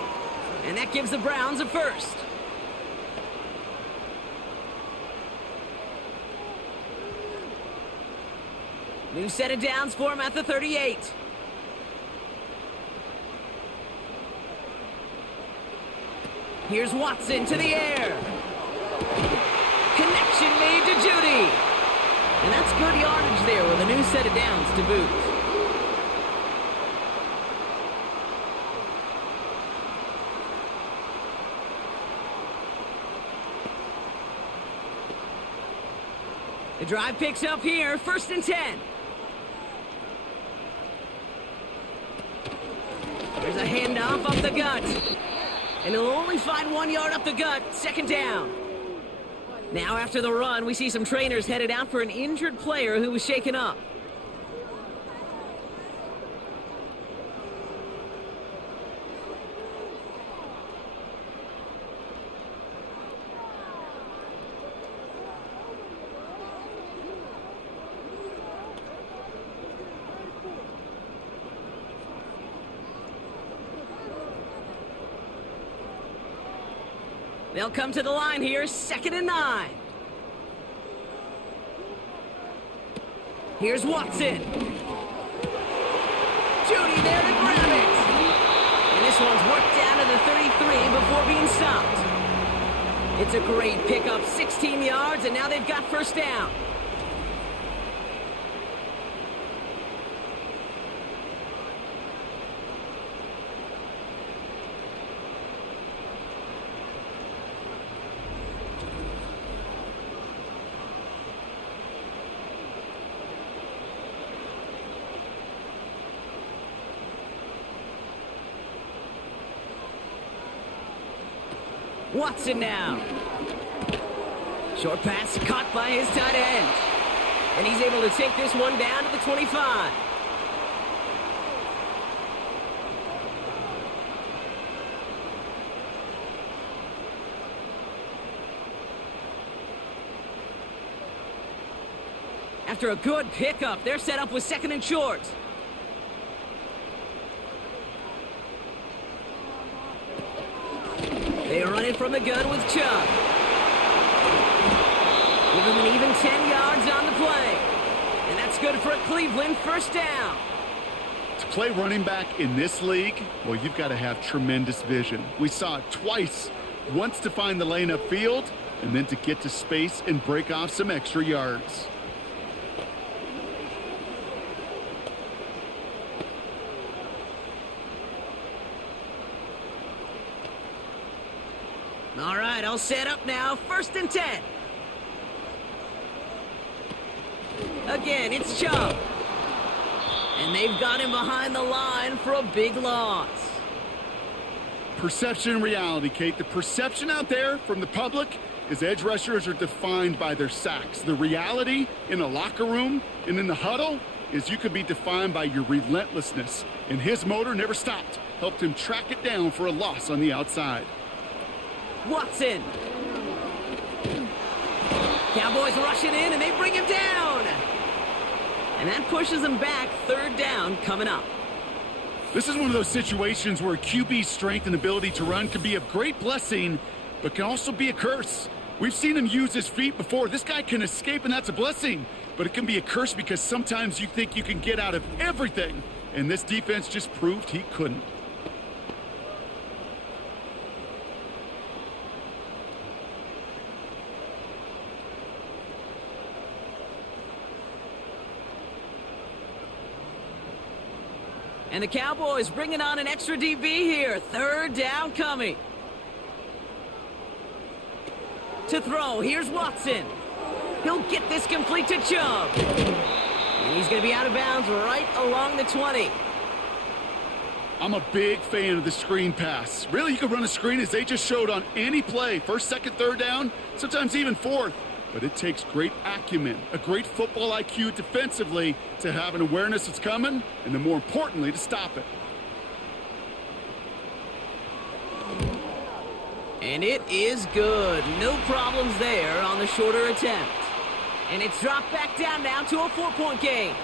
And that gives the Browns a 1st. New set of downs for him at the 38. Here's Watson to the air. Connection made to Judy. And that's good yardage there with a new set of downs to boot. The drive picks up here, 1st and 10. There's a handoff up the gut. And he'll only find 1 yard up the gut, 2nd down. Now after the run, we see some trainers headed out for an injured player who was shaken up. They'll come to the line here, 2nd and 9. Here's Watson. Judy there to grab it. And this one's worked down to the 33 before being stopped. It's a great pickup, 16 yards, and now they've got 1st down. Watson now. Short pass caught by his tight end. And he's able to take this one down to the 25. After a good pickup, they're set up with 2nd and short. They run it from the gun with Chubb. Give him an even 10 yards on the play. And that's good for a Cleveland 1st down. To play running back in this league, well, you've got to have tremendous vision. We saw it twice. Once to find the lane upfield, and then to get to space and break off some extra yards. All right, all set up now. 1st and 10. Again, it's Chubb. And they've got him behind the line for a big loss. Perception and reality, Kate. The perception out there from the public is edge rushers are defined by their sacks. The reality in the locker room and in the huddle is you could be defined by your relentlessness. And his motor never stopped. Helped him track it down for a loss on the outside. Watson. Cowboys rushing in, and they bring him down. And that pushes him back. 3rd down coming up. This is one of those situations where QB's strength and ability to run can be a great blessing, but can also be a curse. We've seen him use his feet before. This guy can escape, and that's a blessing. But it can be a curse because sometimes you think you can get out of everything, and this defense just proved he couldn't. And the Cowboys bringing on an extra DB here. 3rd down coming. To throw, here's Watson. He'll get this complete to Chubb. And he's going to be out of bounds right along the 20. I'm a big fan of the screen pass. Really, you can run a screen as they just showed on any play. 1st, 2nd, 3rd down, sometimes even 4th. but it takes great acumen, a great football IQ defensively to have an awareness it's coming, and then more importantly, to stop it. And it is good. No problems there on the shorter attempt. And it's dropped back down now to a 4-point game.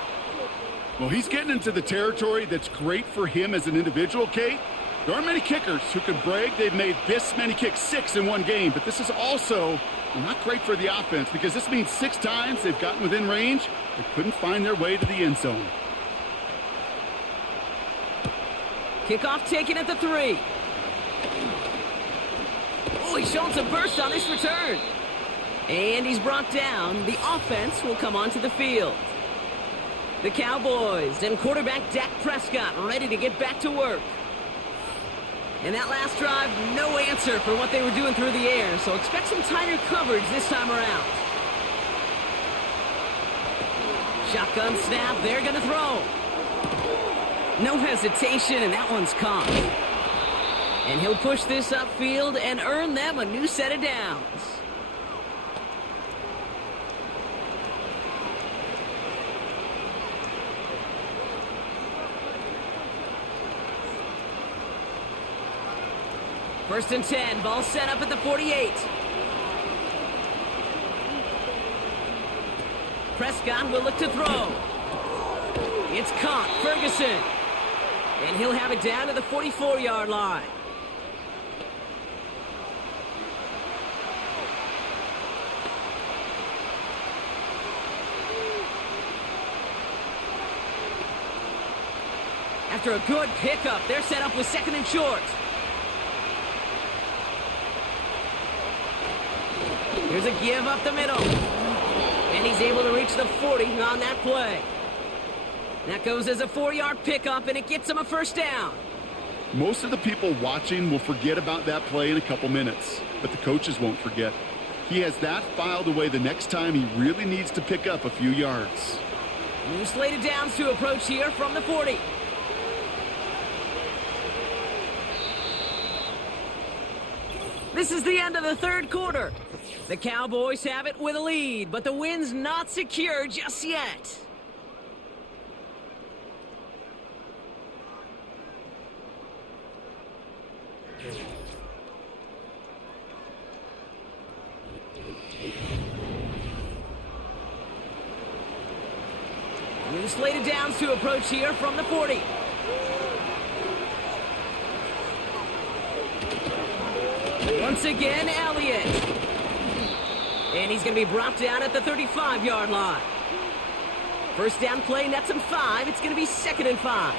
Well, he's getting into the territory that's great for him as an individual, Kate. There aren't many kickers who can brag they've made this many kicks, 6 in one game. But this is also not great for the offense because this means 6 times they've gotten within range but couldn't find their way to the end zone. Kickoff taken at the 3. Oh, he's showing some burst on this return. And he's brought down. The offense will come onto the field. The Cowboys and quarterback Dak Prescott ready to get back to work. And that last drive, no answer for what they were doing through the air, so expect some tighter coverage this time around. Shotgun snap, they're going to throw. No hesitation, and that one's caught. And he'll push this upfield and earn them a new set of downs. First and 10, ball set up at the 48. Prescott will look to throw. It's caught, Ferguson. And he'll have it down to the 44-yard line. After a good pickup, they're set up with 2nd and short. Here's a give up the middle. And he's able to reach the 40 on that play. That goes as a 4-yard pickup, and it gets him a first down. Most of the people watching will forget about that play in a couple minutes, but the coaches won't forget. He has that filed away the next time he really needs to pick up a few yards. New slated downs to approach here from the 40. This is the end of the third quarter. The Cowboys have it with a lead, but the win's not secure just yet. New slated downs to approach here from the 40. Once again, Elliott. And he's going to be brought down at the 35-yard line. First down play, nets him 5. It's going to be 2nd and 5.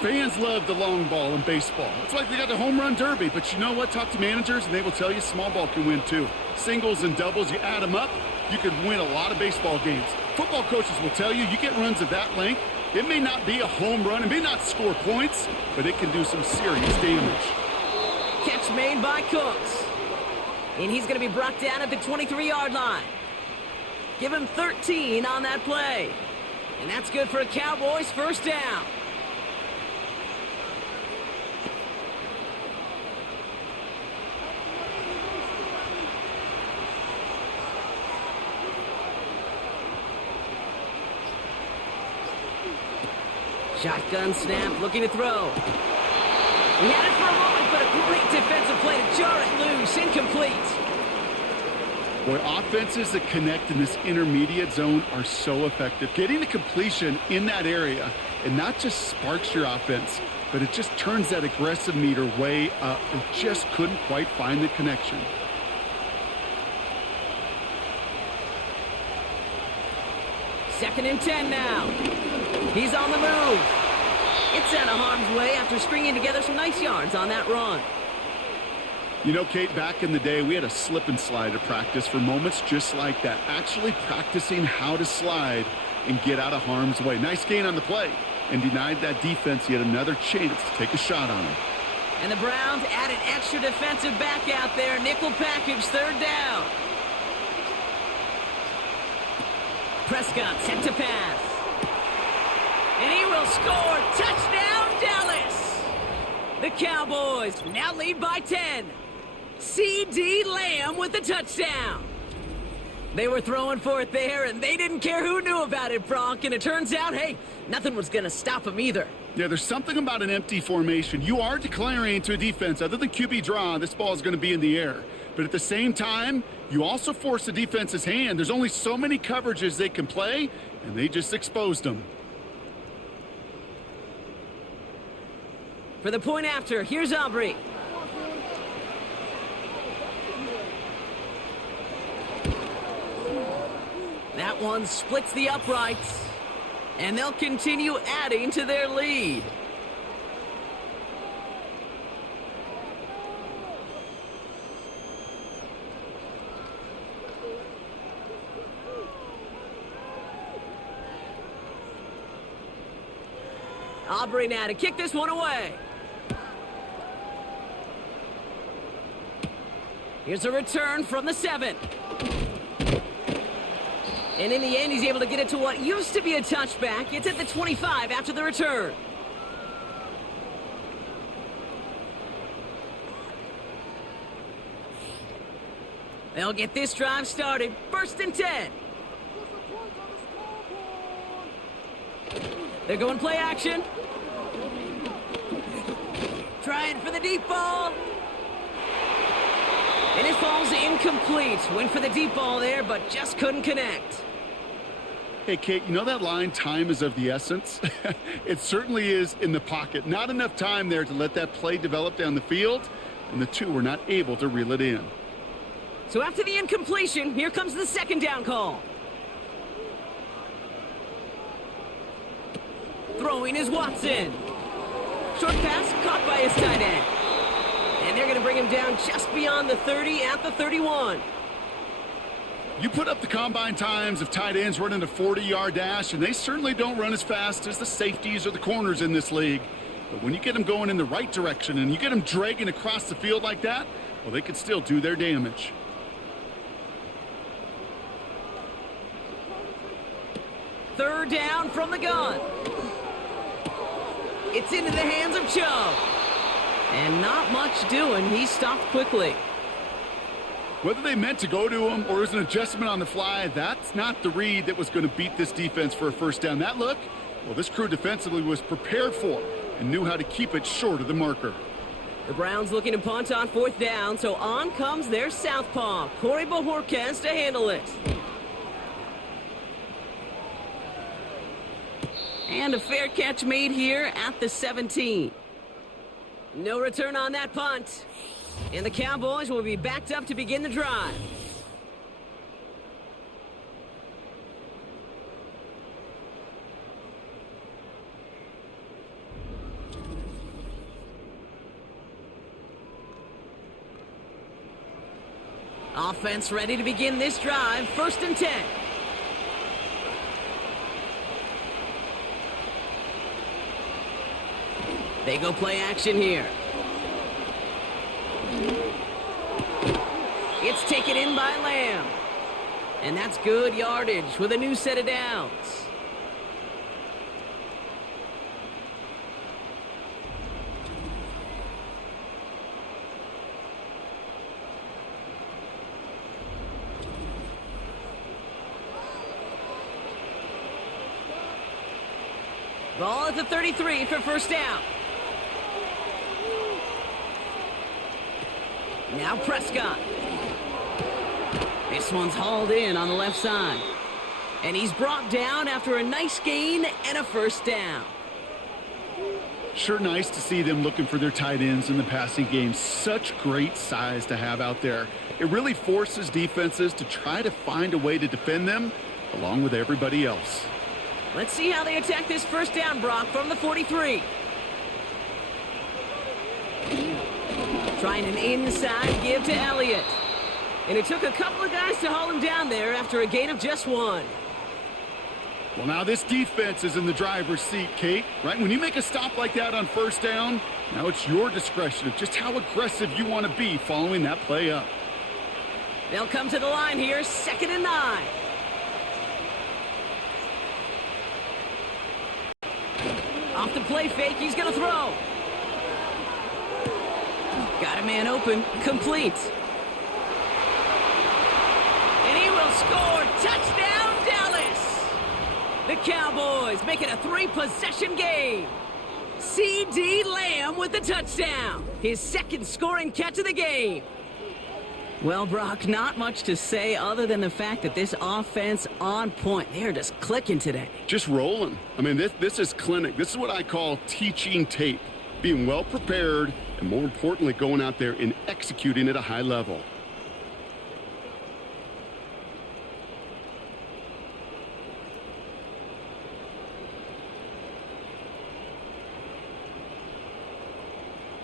Fans love the long ball in baseball. It's like they got the home run derby, but you know what? Talk to managers, and they will tell you small ball can win too. Singles and doubles, you add them up, you could win a lot of baseball games. Football coaches will tell you, you get runs of that length, it may not be a home run, it may not score points, but it can do some serious damage. Catch made by Cooks. And he's going to be brought down at the 23-yard line. Give him 13 on that play. And that's good for a Cowboys first down. Shotgun snap, looking to throw. He had it for a moment, but a great defensive play to jar it loose. Incomplete. Boy, offenses that connect in this intermediate zone are so effective. Getting the completion in that area, and not just sparks your offense, but it just turns that aggressive meter way up. They just couldn't quite find the connection. Second and 10 now. He's on the move. It's out of harm's way after stringing together some nice yards on that run. You know, Kate, back in the day, we had a slip and slide to practice for moments just like that. Actually practicing how to slide and get out of harm's way. Nice gain on the play, and denied that defense yet another chance to take a shot on him. And the Browns add an extra defensive back out there. Nickel package, third down. Prescott set to pass. And he will score. Touchdown, Dallas. The Cowboys now lead by 10. C.D. Lamb with the touchdown. They were throwing for it there, and they didn't care who knew about it, Brock. And it turns out, hey, nothing was going to stop them either. Yeah, there's something about an empty formation. You are declaring to a defense, other than QB draw, this ball is going to be in the air. But at the same time, you also force the defense's hand. There's only so many coverages they can play, and they just exposed them. For the point after, here's Aubrey. That one splits the uprights, and they'll continue adding to their lead. Aubrey now to kick this one away. Here's a return from the 7. And in the end, he's able to get it to what used to be a touchback. It's at the 25 after the return. They'll get this drive started. 1st and 10. They're going play action. Trying for the deep ball. And it falls incomplete. Went for the deep ball there, but just couldn't connect. Hey, Kate, you know that line, time is of the essence? It certainly is in the pocket. Not enough time there to let that play develop down the field, and the two were not able to reel it in. So after the incompletion, here comes the 2nd down call. Throwing is Watson. Short pass caught by his tight end. And they're going to bring him down just beyond the 30 at the 31. You put up the combine times of tight ends running a 40-yard dash, and they certainly don't run as fast as the safeties or the corners in this league. But when you get them going in the right direction and you get them dragging across the field like that, well, they could still do their damage. Third down from the gun. It's into the hands of Chubb. And not much doing. He stopped quickly. Whether they meant to go to him or it was an adjustment on the fly, that's not the read that was going to beat this defense for a first down. That look, well, this crew defensively was prepared for and knew how to keep it short of the marker. The Browns looking to punt on 4th down, so on comes their southpaw, Corey Bojorquez, to handle it. And a fair catch made here at the 17. No return on that punt. And the Cowboys will be backed up to begin the drive. Offense ready to begin this drive. 1st and 10. They go play action here. It's taken in by Lamb. And that's good yardage with a new set of downs. Ball at the 33 for 1st down. Now Prescott. This one's hauled in on the left side. And he's brought down after a nice gain and a 1st down. Sure nice to see them looking for their tight ends in the passing game. Such great size to have out there. It really forces defenses to try to find a way to defend them along with everybody else. Let's see how they attack this 1st down, Brock, from the 43. Trying an inside give to Elliott. And it took a couple of guys to haul him down there after a gain of just 1. Well, now this defense is in the driver's seat, Kate. Right? When you make a stop like that on 1st down, now it's your discretion of just how aggressive you want to be following that play up. They'll come to the line here, 2nd and 9. Off the play fake, he's going to throw. Got a man open, complete. And he will scored. Touchdown, Dallas. The Cowboys make it a 3-possession game. C.D. Lamb with the touchdown. His second scoring catch of the game. Well, Brock, not much to say other than the fact that this offense on point. They're just clicking today. Just rolling. I mean, this is clinic. This is what I call teaching tape. Being well prepared and, more importantly, going out there and executing at a high level.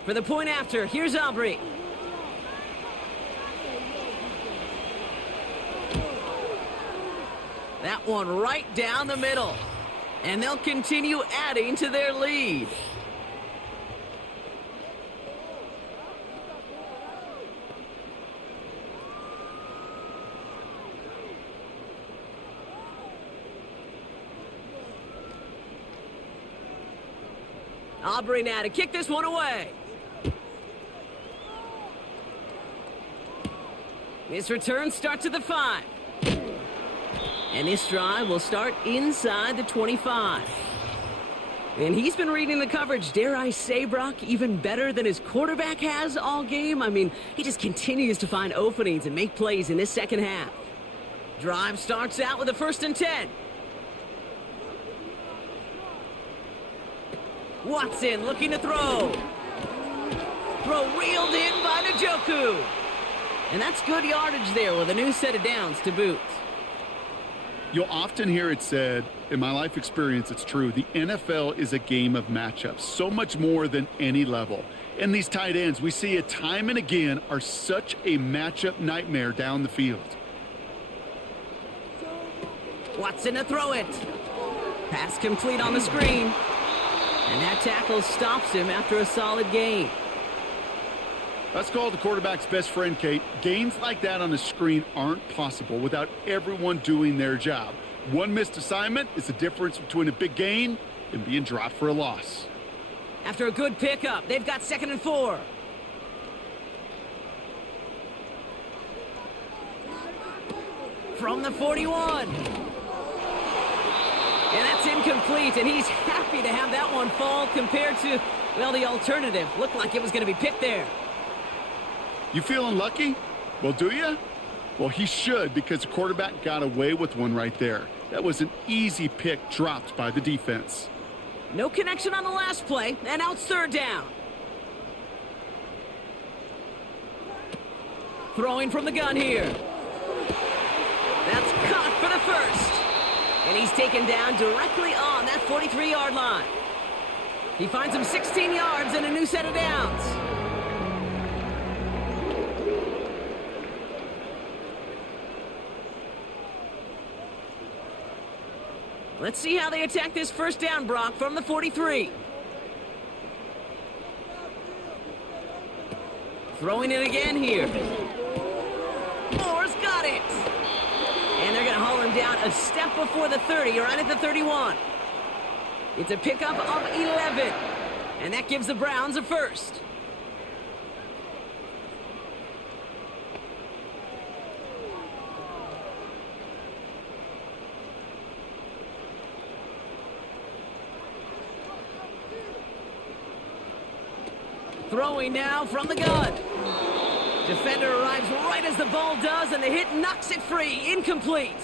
For the point after, here's Aubrey. That one right down the middle. And they'll continue adding to their lead. Aubrey now to kick this one away. His return starts at the 5. And this drive will start inside the 25. And he's been reading the coverage, dare I say, Brock, even better than his quarterback has all game. I mean, he just continues to find openings and make plays in this second half. Drive starts out with a 1st and 10. Watson looking to throw. Throw reeled in by Njoku. And that's good yardage there with a new set of downs to boot. You'll often hear it said, in my life experience, it's true, the NFL is a game of matchups, so much more than any level. And these tight ends, we see it time and again, are such a matchup nightmare down the field. Watson to throw it. Pass complete on the screen. And that tackle stops him after a solid gain. That's called the quarterback's best friend, Kate. Gains like that on the screen aren't possible without everyone doing their job. One missed assignment is the difference between a big gain and being dropped for a loss. After a good pickup, they've got 2nd and 4. From the 41. And that's incomplete, and he's happy to have that one fall compared to, well, the alternative. Looked like it was going to be picked there. You feeling lucky? Well, do you? Well, he should, because the quarterback got away with one right there. That was an easy pick dropped by the defense. No connection on the last play, and now it's 3rd down. Throwing from the gun here. That's caught for the 1st. And he's taken down directly on that 43-yard line. He finds him 16 yards and a new set of downs. Let's see how they attack this 1st down, Brock, from the 43. Throwing it again here. Moore's got it. And they're going to haul him down a step before the 30, right at the 31. It's a pickup of 11. And that gives the Browns a 1st. Throwing now from the gun. Defender arrives right as the ball does, and the hit knocks it free. Incomplete.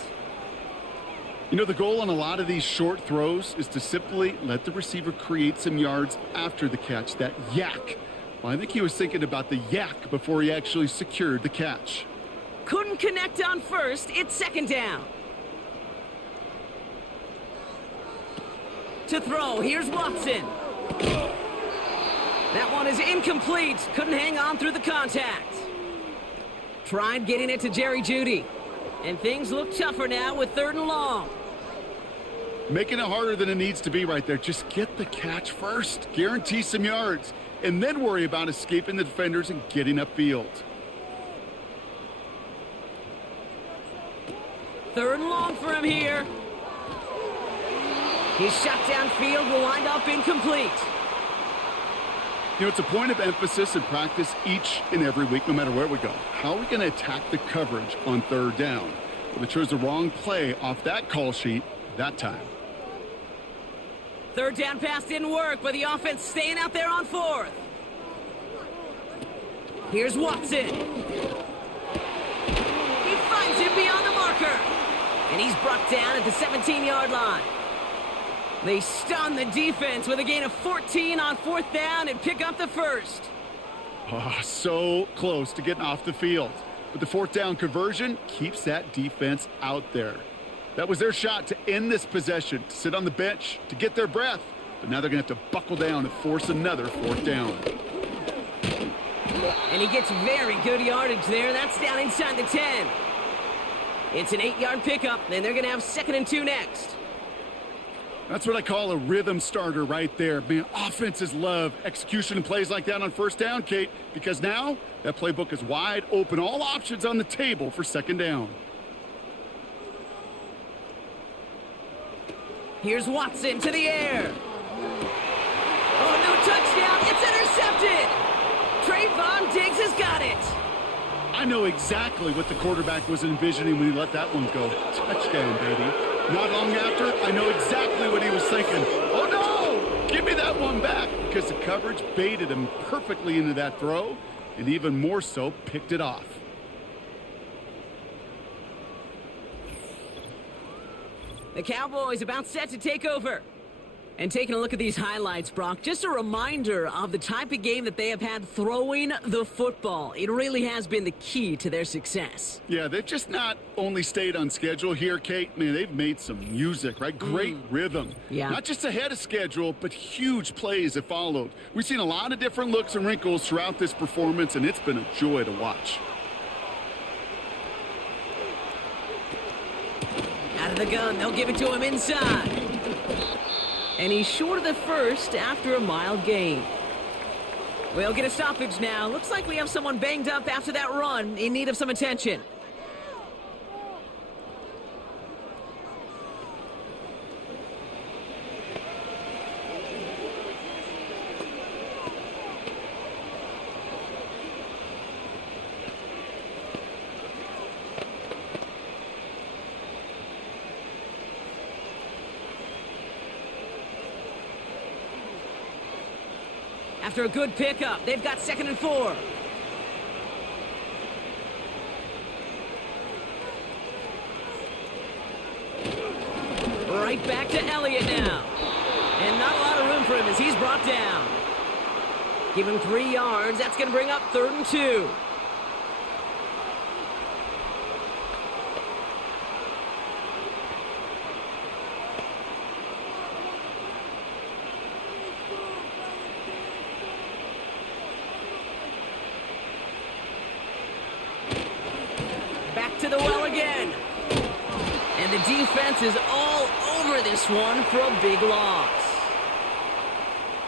You know, the goal on a lot of these short throws is to simply let the receiver create some yards after the catch, that yak. Well, I think he was thinking about the yak before he actually secured the catch. Couldn't connect on 1st. It's 2nd down. To throw, here's Watson. That one is incomplete. Couldn't hang on through the contact. Tried getting it to Jerry Jeudy. And things look tougher now with 3rd and long. Making it harder than it needs to be right there. Just get the catch first. Guarantee some yards. And then worry about escaping the defenders and getting upfield. 3rd and long for him here. His shot downfield will wind up incomplete. You know, it's a point of emphasis in practice each and every week, no matter where we go. How are we going to attack the coverage on 3rd down? But they chose the wrong play off that call sheet that time. Third down pass didn't work, but the offense staying out there on fourth. Here's Watson. He finds him beyond the marker. And he's brought down at the 17-yard line. They stun the defense with a gain of 14 on fourth down and pick up the first. Oh, so close to getting off the field. But the fourth down conversion keeps that defense out there. That was their shot to end this possession, to sit on the bench, to get their breath. But now they're going to have to buckle down and force another fourth down. And he gets very good yardage there. That's down inside the 10. It's an 8-yard pickup, and they're going to have 2nd and 2 next. That's what I call a rhythm starter right there. Man, offenses love execution and plays like that on first down, Kate, because now that playbook is wide open. All options on the table for 2nd down. Here's Watson to the air. Oh, no touchdown. It's intercepted. Trayvon Diggs has got it. I know exactly what the quarterback was envisioning when he let that one go. Touchdown, baby. Not long after, I know exactly what he was thinking. Oh, no! Give me that one back, because the coverage baited him perfectly into that throw, and even more so, picked it off. The Cowboys about set to take over. And taking a look at these highlights, Brock, just a reminder of the type of game that they have had throwing the football. It really has been the key to their success. Yeah, they've just not only stayed on schedule here, Kate. Man, they've made some music, right? Great rhythm. Yeah. Not just ahead of schedule, but huge plays have followed. We've seen a lot of different looks and wrinkles throughout this performance, and it's been a joy to watch. Out of the gun, they'll give it to him inside. And he's short of the first after a mild gain. We'll get a stoppage now. Looks like we have someone banged up after that run, in need of some attention. After a good pickup, they've got 2nd and 4. Right back to Elliott now. And not a lot of room for him as he's brought down. Give him 3 yards. That's going to bring up 3rd and 2. To the well again. And the defense is all over this one for a big loss.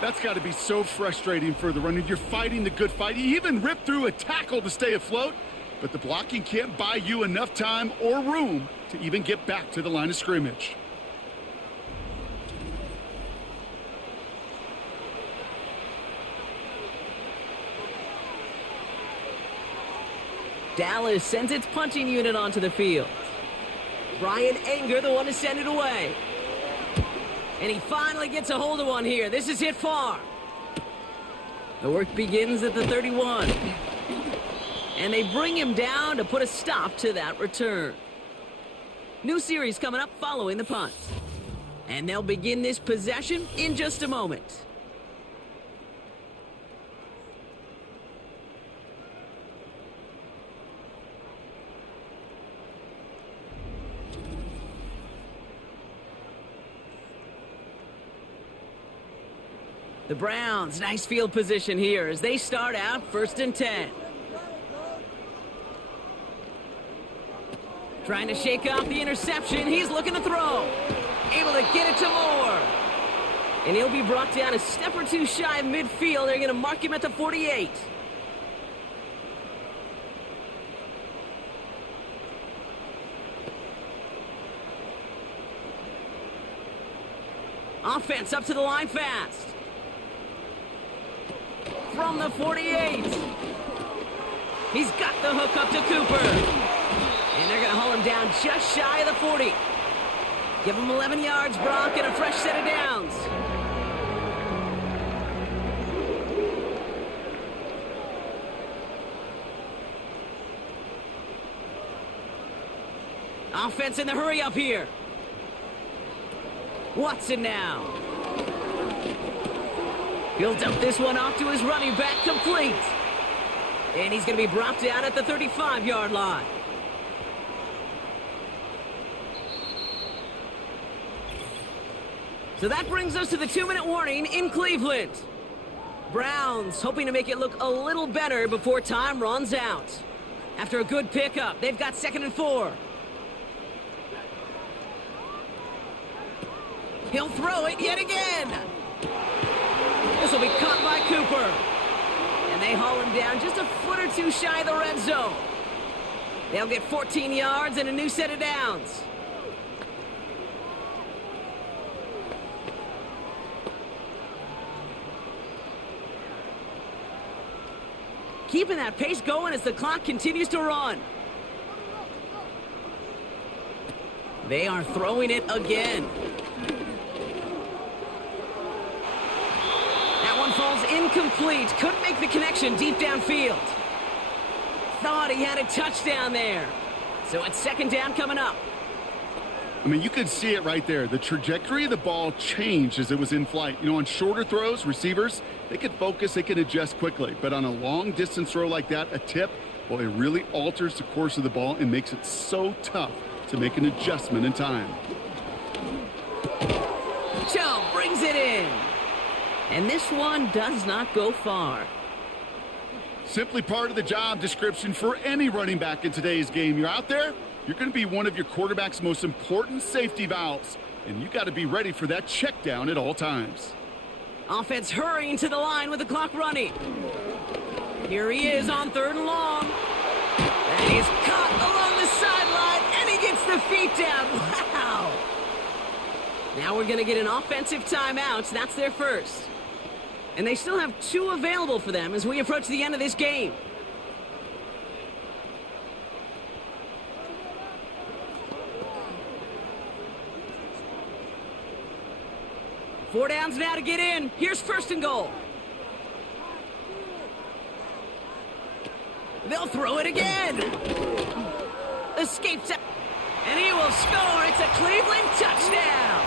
That's got to be so frustrating for the runner. You're fighting the good fight. You even ripped through a tackle to stay afloat, but the blocking can't buy you enough time or room to even get back to the line of scrimmage. Dallas sends its punching unit onto the field. Brian Anger, the one to send it away. And he finally gets a hold of one here. This is hit far. The work begins at the 31. And they bring him down to put a stop to that return. New series coming up following the punt. And they'll begin this possession in just a moment. The Browns, nice field position here as they start out 1st and 10. Trying to shake off the interception. He's looking to throw. Able to get it to Moore. And he'll be brought down a step or two shy of midfield. They're going to mark him at the 48. Offense up to the line fast. From the 48. He's got the hook up to Cooper. And And they're going to haul him down just shy of the 40. Give him 11 yards, Brock, and a fresh set of downs. Offense in the hurry up here. Watson now. He'll dump this one off to his running back, complete. And he's going to be brought down at the 35-yard line. So that brings us to the 2-minute warning in Cleveland. Browns hoping to make it look a little better before time runs out. After a good pickup, they've got 2nd and 4. He'll throw it yet again. This will be caught by Cooper. And they haul him down just a foot or two shy of the red zone. They'll get 14 yards and a new set of downs. Keeping that pace going as the clock continues to run. They are throwing it again. That one falls incomplete. Couldn't make the connection deep downfield. Thought he had a touchdown there. So it's 2nd down coming up. I mean, you could see it right there. The trajectory of the ball changed as it was in flight. You know, on shorter throws, receivers, they can focus, they can adjust quickly. But on a long-distance throw like that, a tip, well, it really alters the course of the ball and makes it so tough to make an adjustment in time. Joe brings it in. And this one does not go far. Simply part of the job description for any running back in today's game. You're out there, you're going to be one of your quarterback's most important safety valves. And you got to be ready for that check down at all times. Offense hurrying to the line with the clock running. Here he is on 3rd and long. And he's caught along the sideline, and he gets the feet down. Wow! Now we're going to get an offensive timeout. That's their first. And they still have 2 available for them as we approach the end of this game. Four downs now to get in. Here's 1st and goal. They'll throw it again. Escapes it. And he will score. It's a Cleveland touchdown.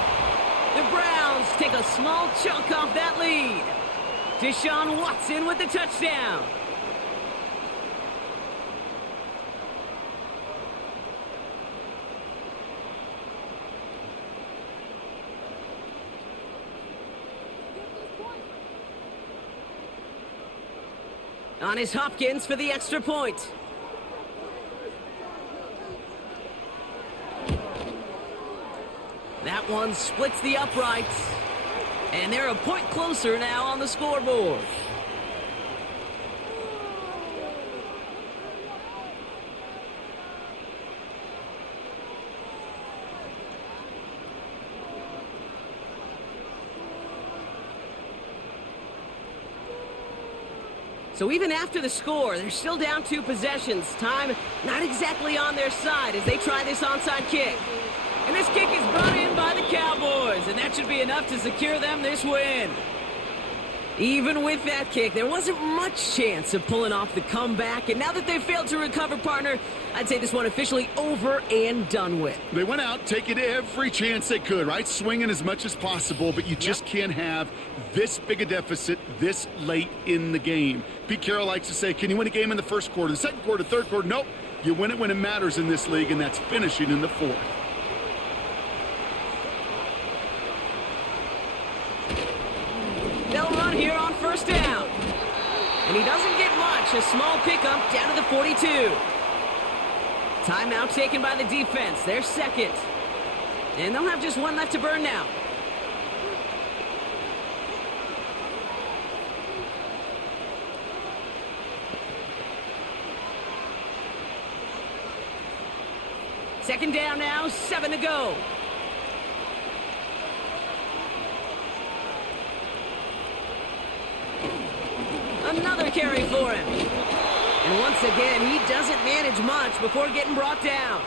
The Browns take a small chunk off that lead. Deshaun Watson with the touchdown. On is Hopkins for the extra point. That one splits the uprights. And they're a point closer now on the scoreboard. So even after the score, they're still down 2 possessions. Time not exactly on their side as they try this onside kick. And this kick is brought in by the Cowboys, and that should be enough to secure them this win. Even with that kick, there wasn't much chance of pulling off the comeback, and now that they've failed to recover, partner, I'd say this one officially over and done with. They went out taking every chance they could, right? Swinging as much as possible, but you just can't have this big a deficit this late in the game. Pete Carroll likes to say, can you win a game in the 1st quarter, the 2nd quarter, 3rd quarter? Nope. You win it when it matters in this league, and that's finishing in the 4th. They'll run here on 1st down. And he doesn't get much. A small pickup down to the 42. Timeout taken by the defense. They're 2nd. And they'll have just 1 left to burn now. Second down now, 7 to go. Another carry for him. And once again, he doesn't manage much before getting brought down.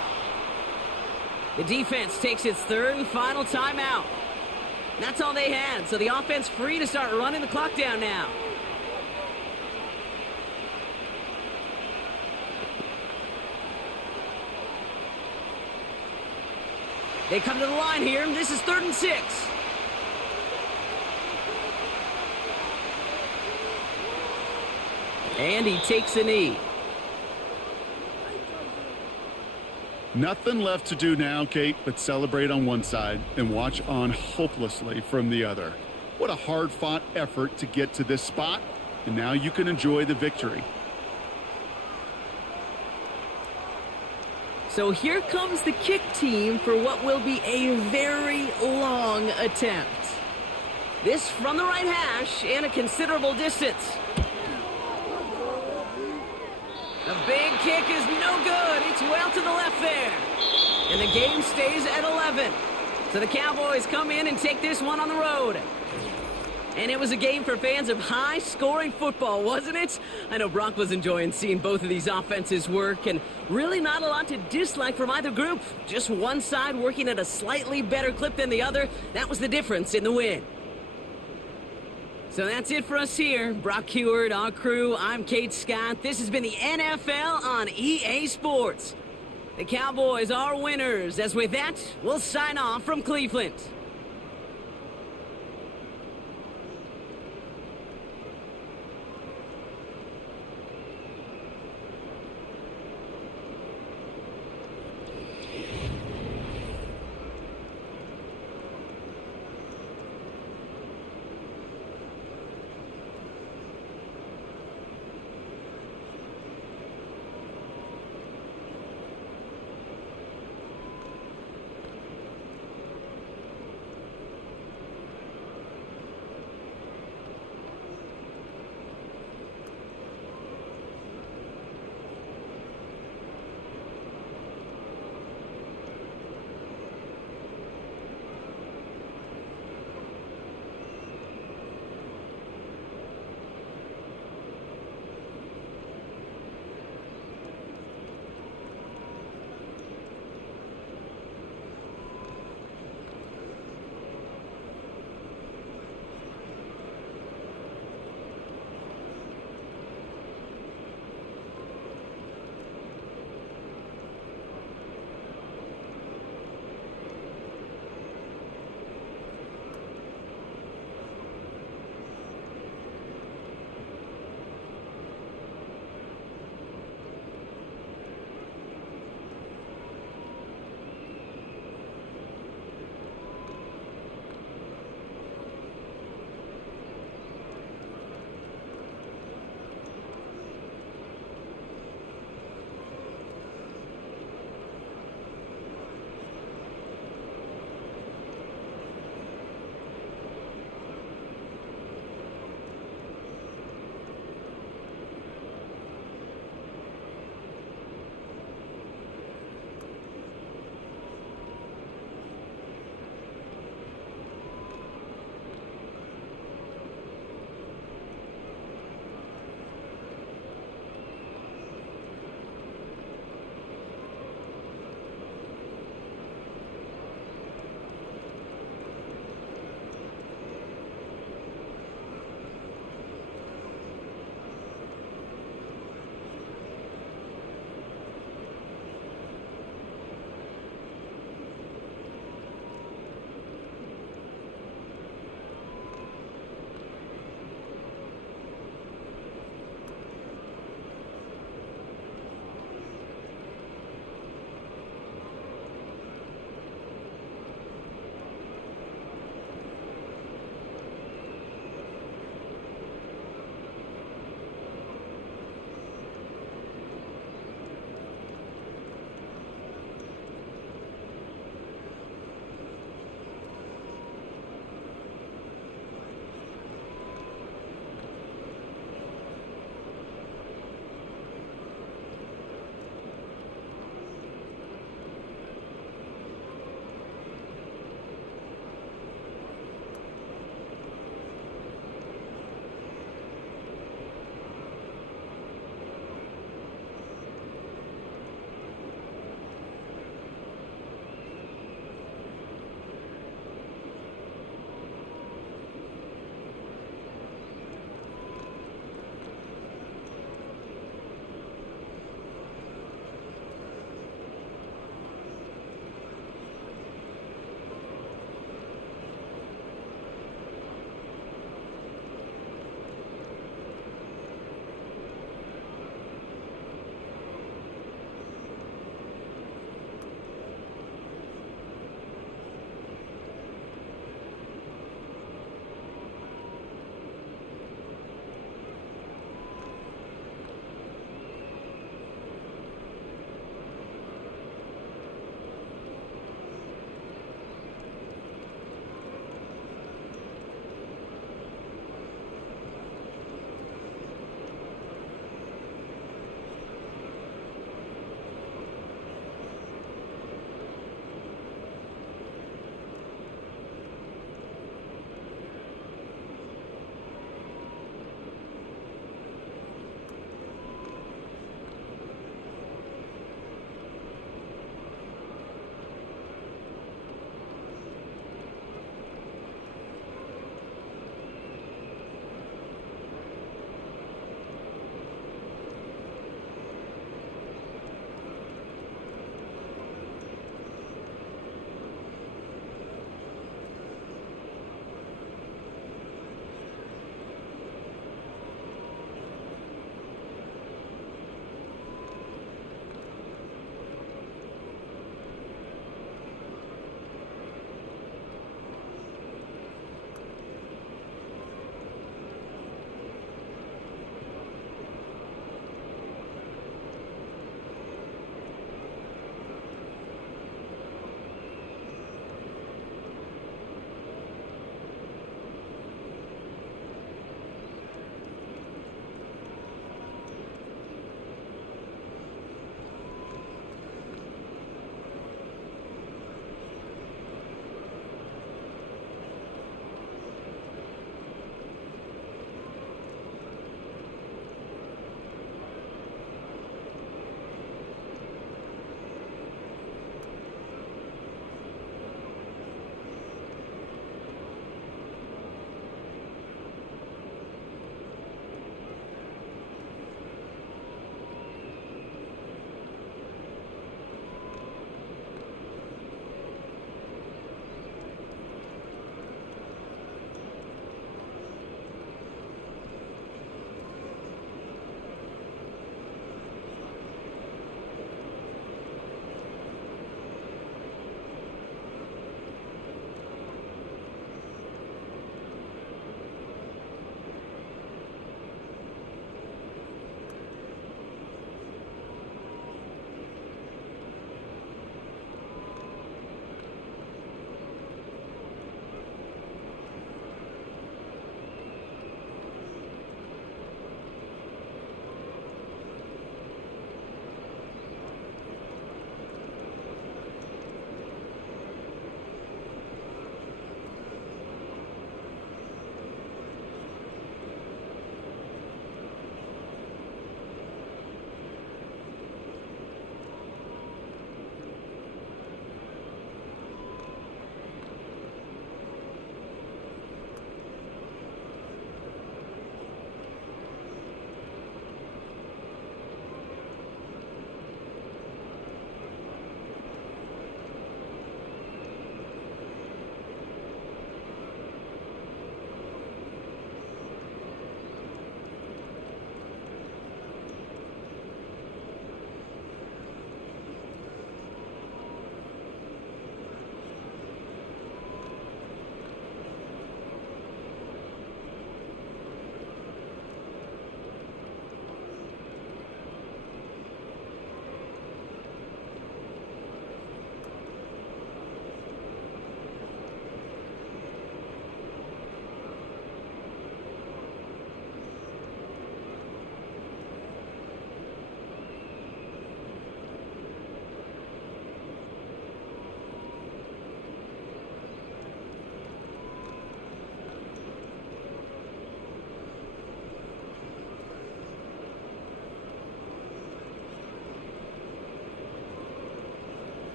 The defense takes its third and final timeout. That's all they had, so the offense free to start running the clock down now. They come to the line here. This is 3rd and 6. And he takes a knee. Nothing left to do now, Kate, but celebrate on one side and watch on hopelessly from the other. What a hard-fought effort to get to this spot, and now you can enjoy the victory. So here comes the kick team for what will be a very long attempt. This from the right hash and a considerable distance. The big kick is no good. It's well to the left there. And the game stays at 11. So the Cowboys come in and take this one on the road. And it was a game for fans of high-scoring football, wasn't it? I know Brock was enjoying seeing both of these offenses work, and really not a lot to dislike from either group. Just one side working at a slightly better clip than the other. That was the difference in the win. So that's it for us here. Brock Heward, our crew, I'm Kate Scott. This has been the NFL on EA Sports. The Cowboys are winners. As with that, we'll sign off from Cleveland.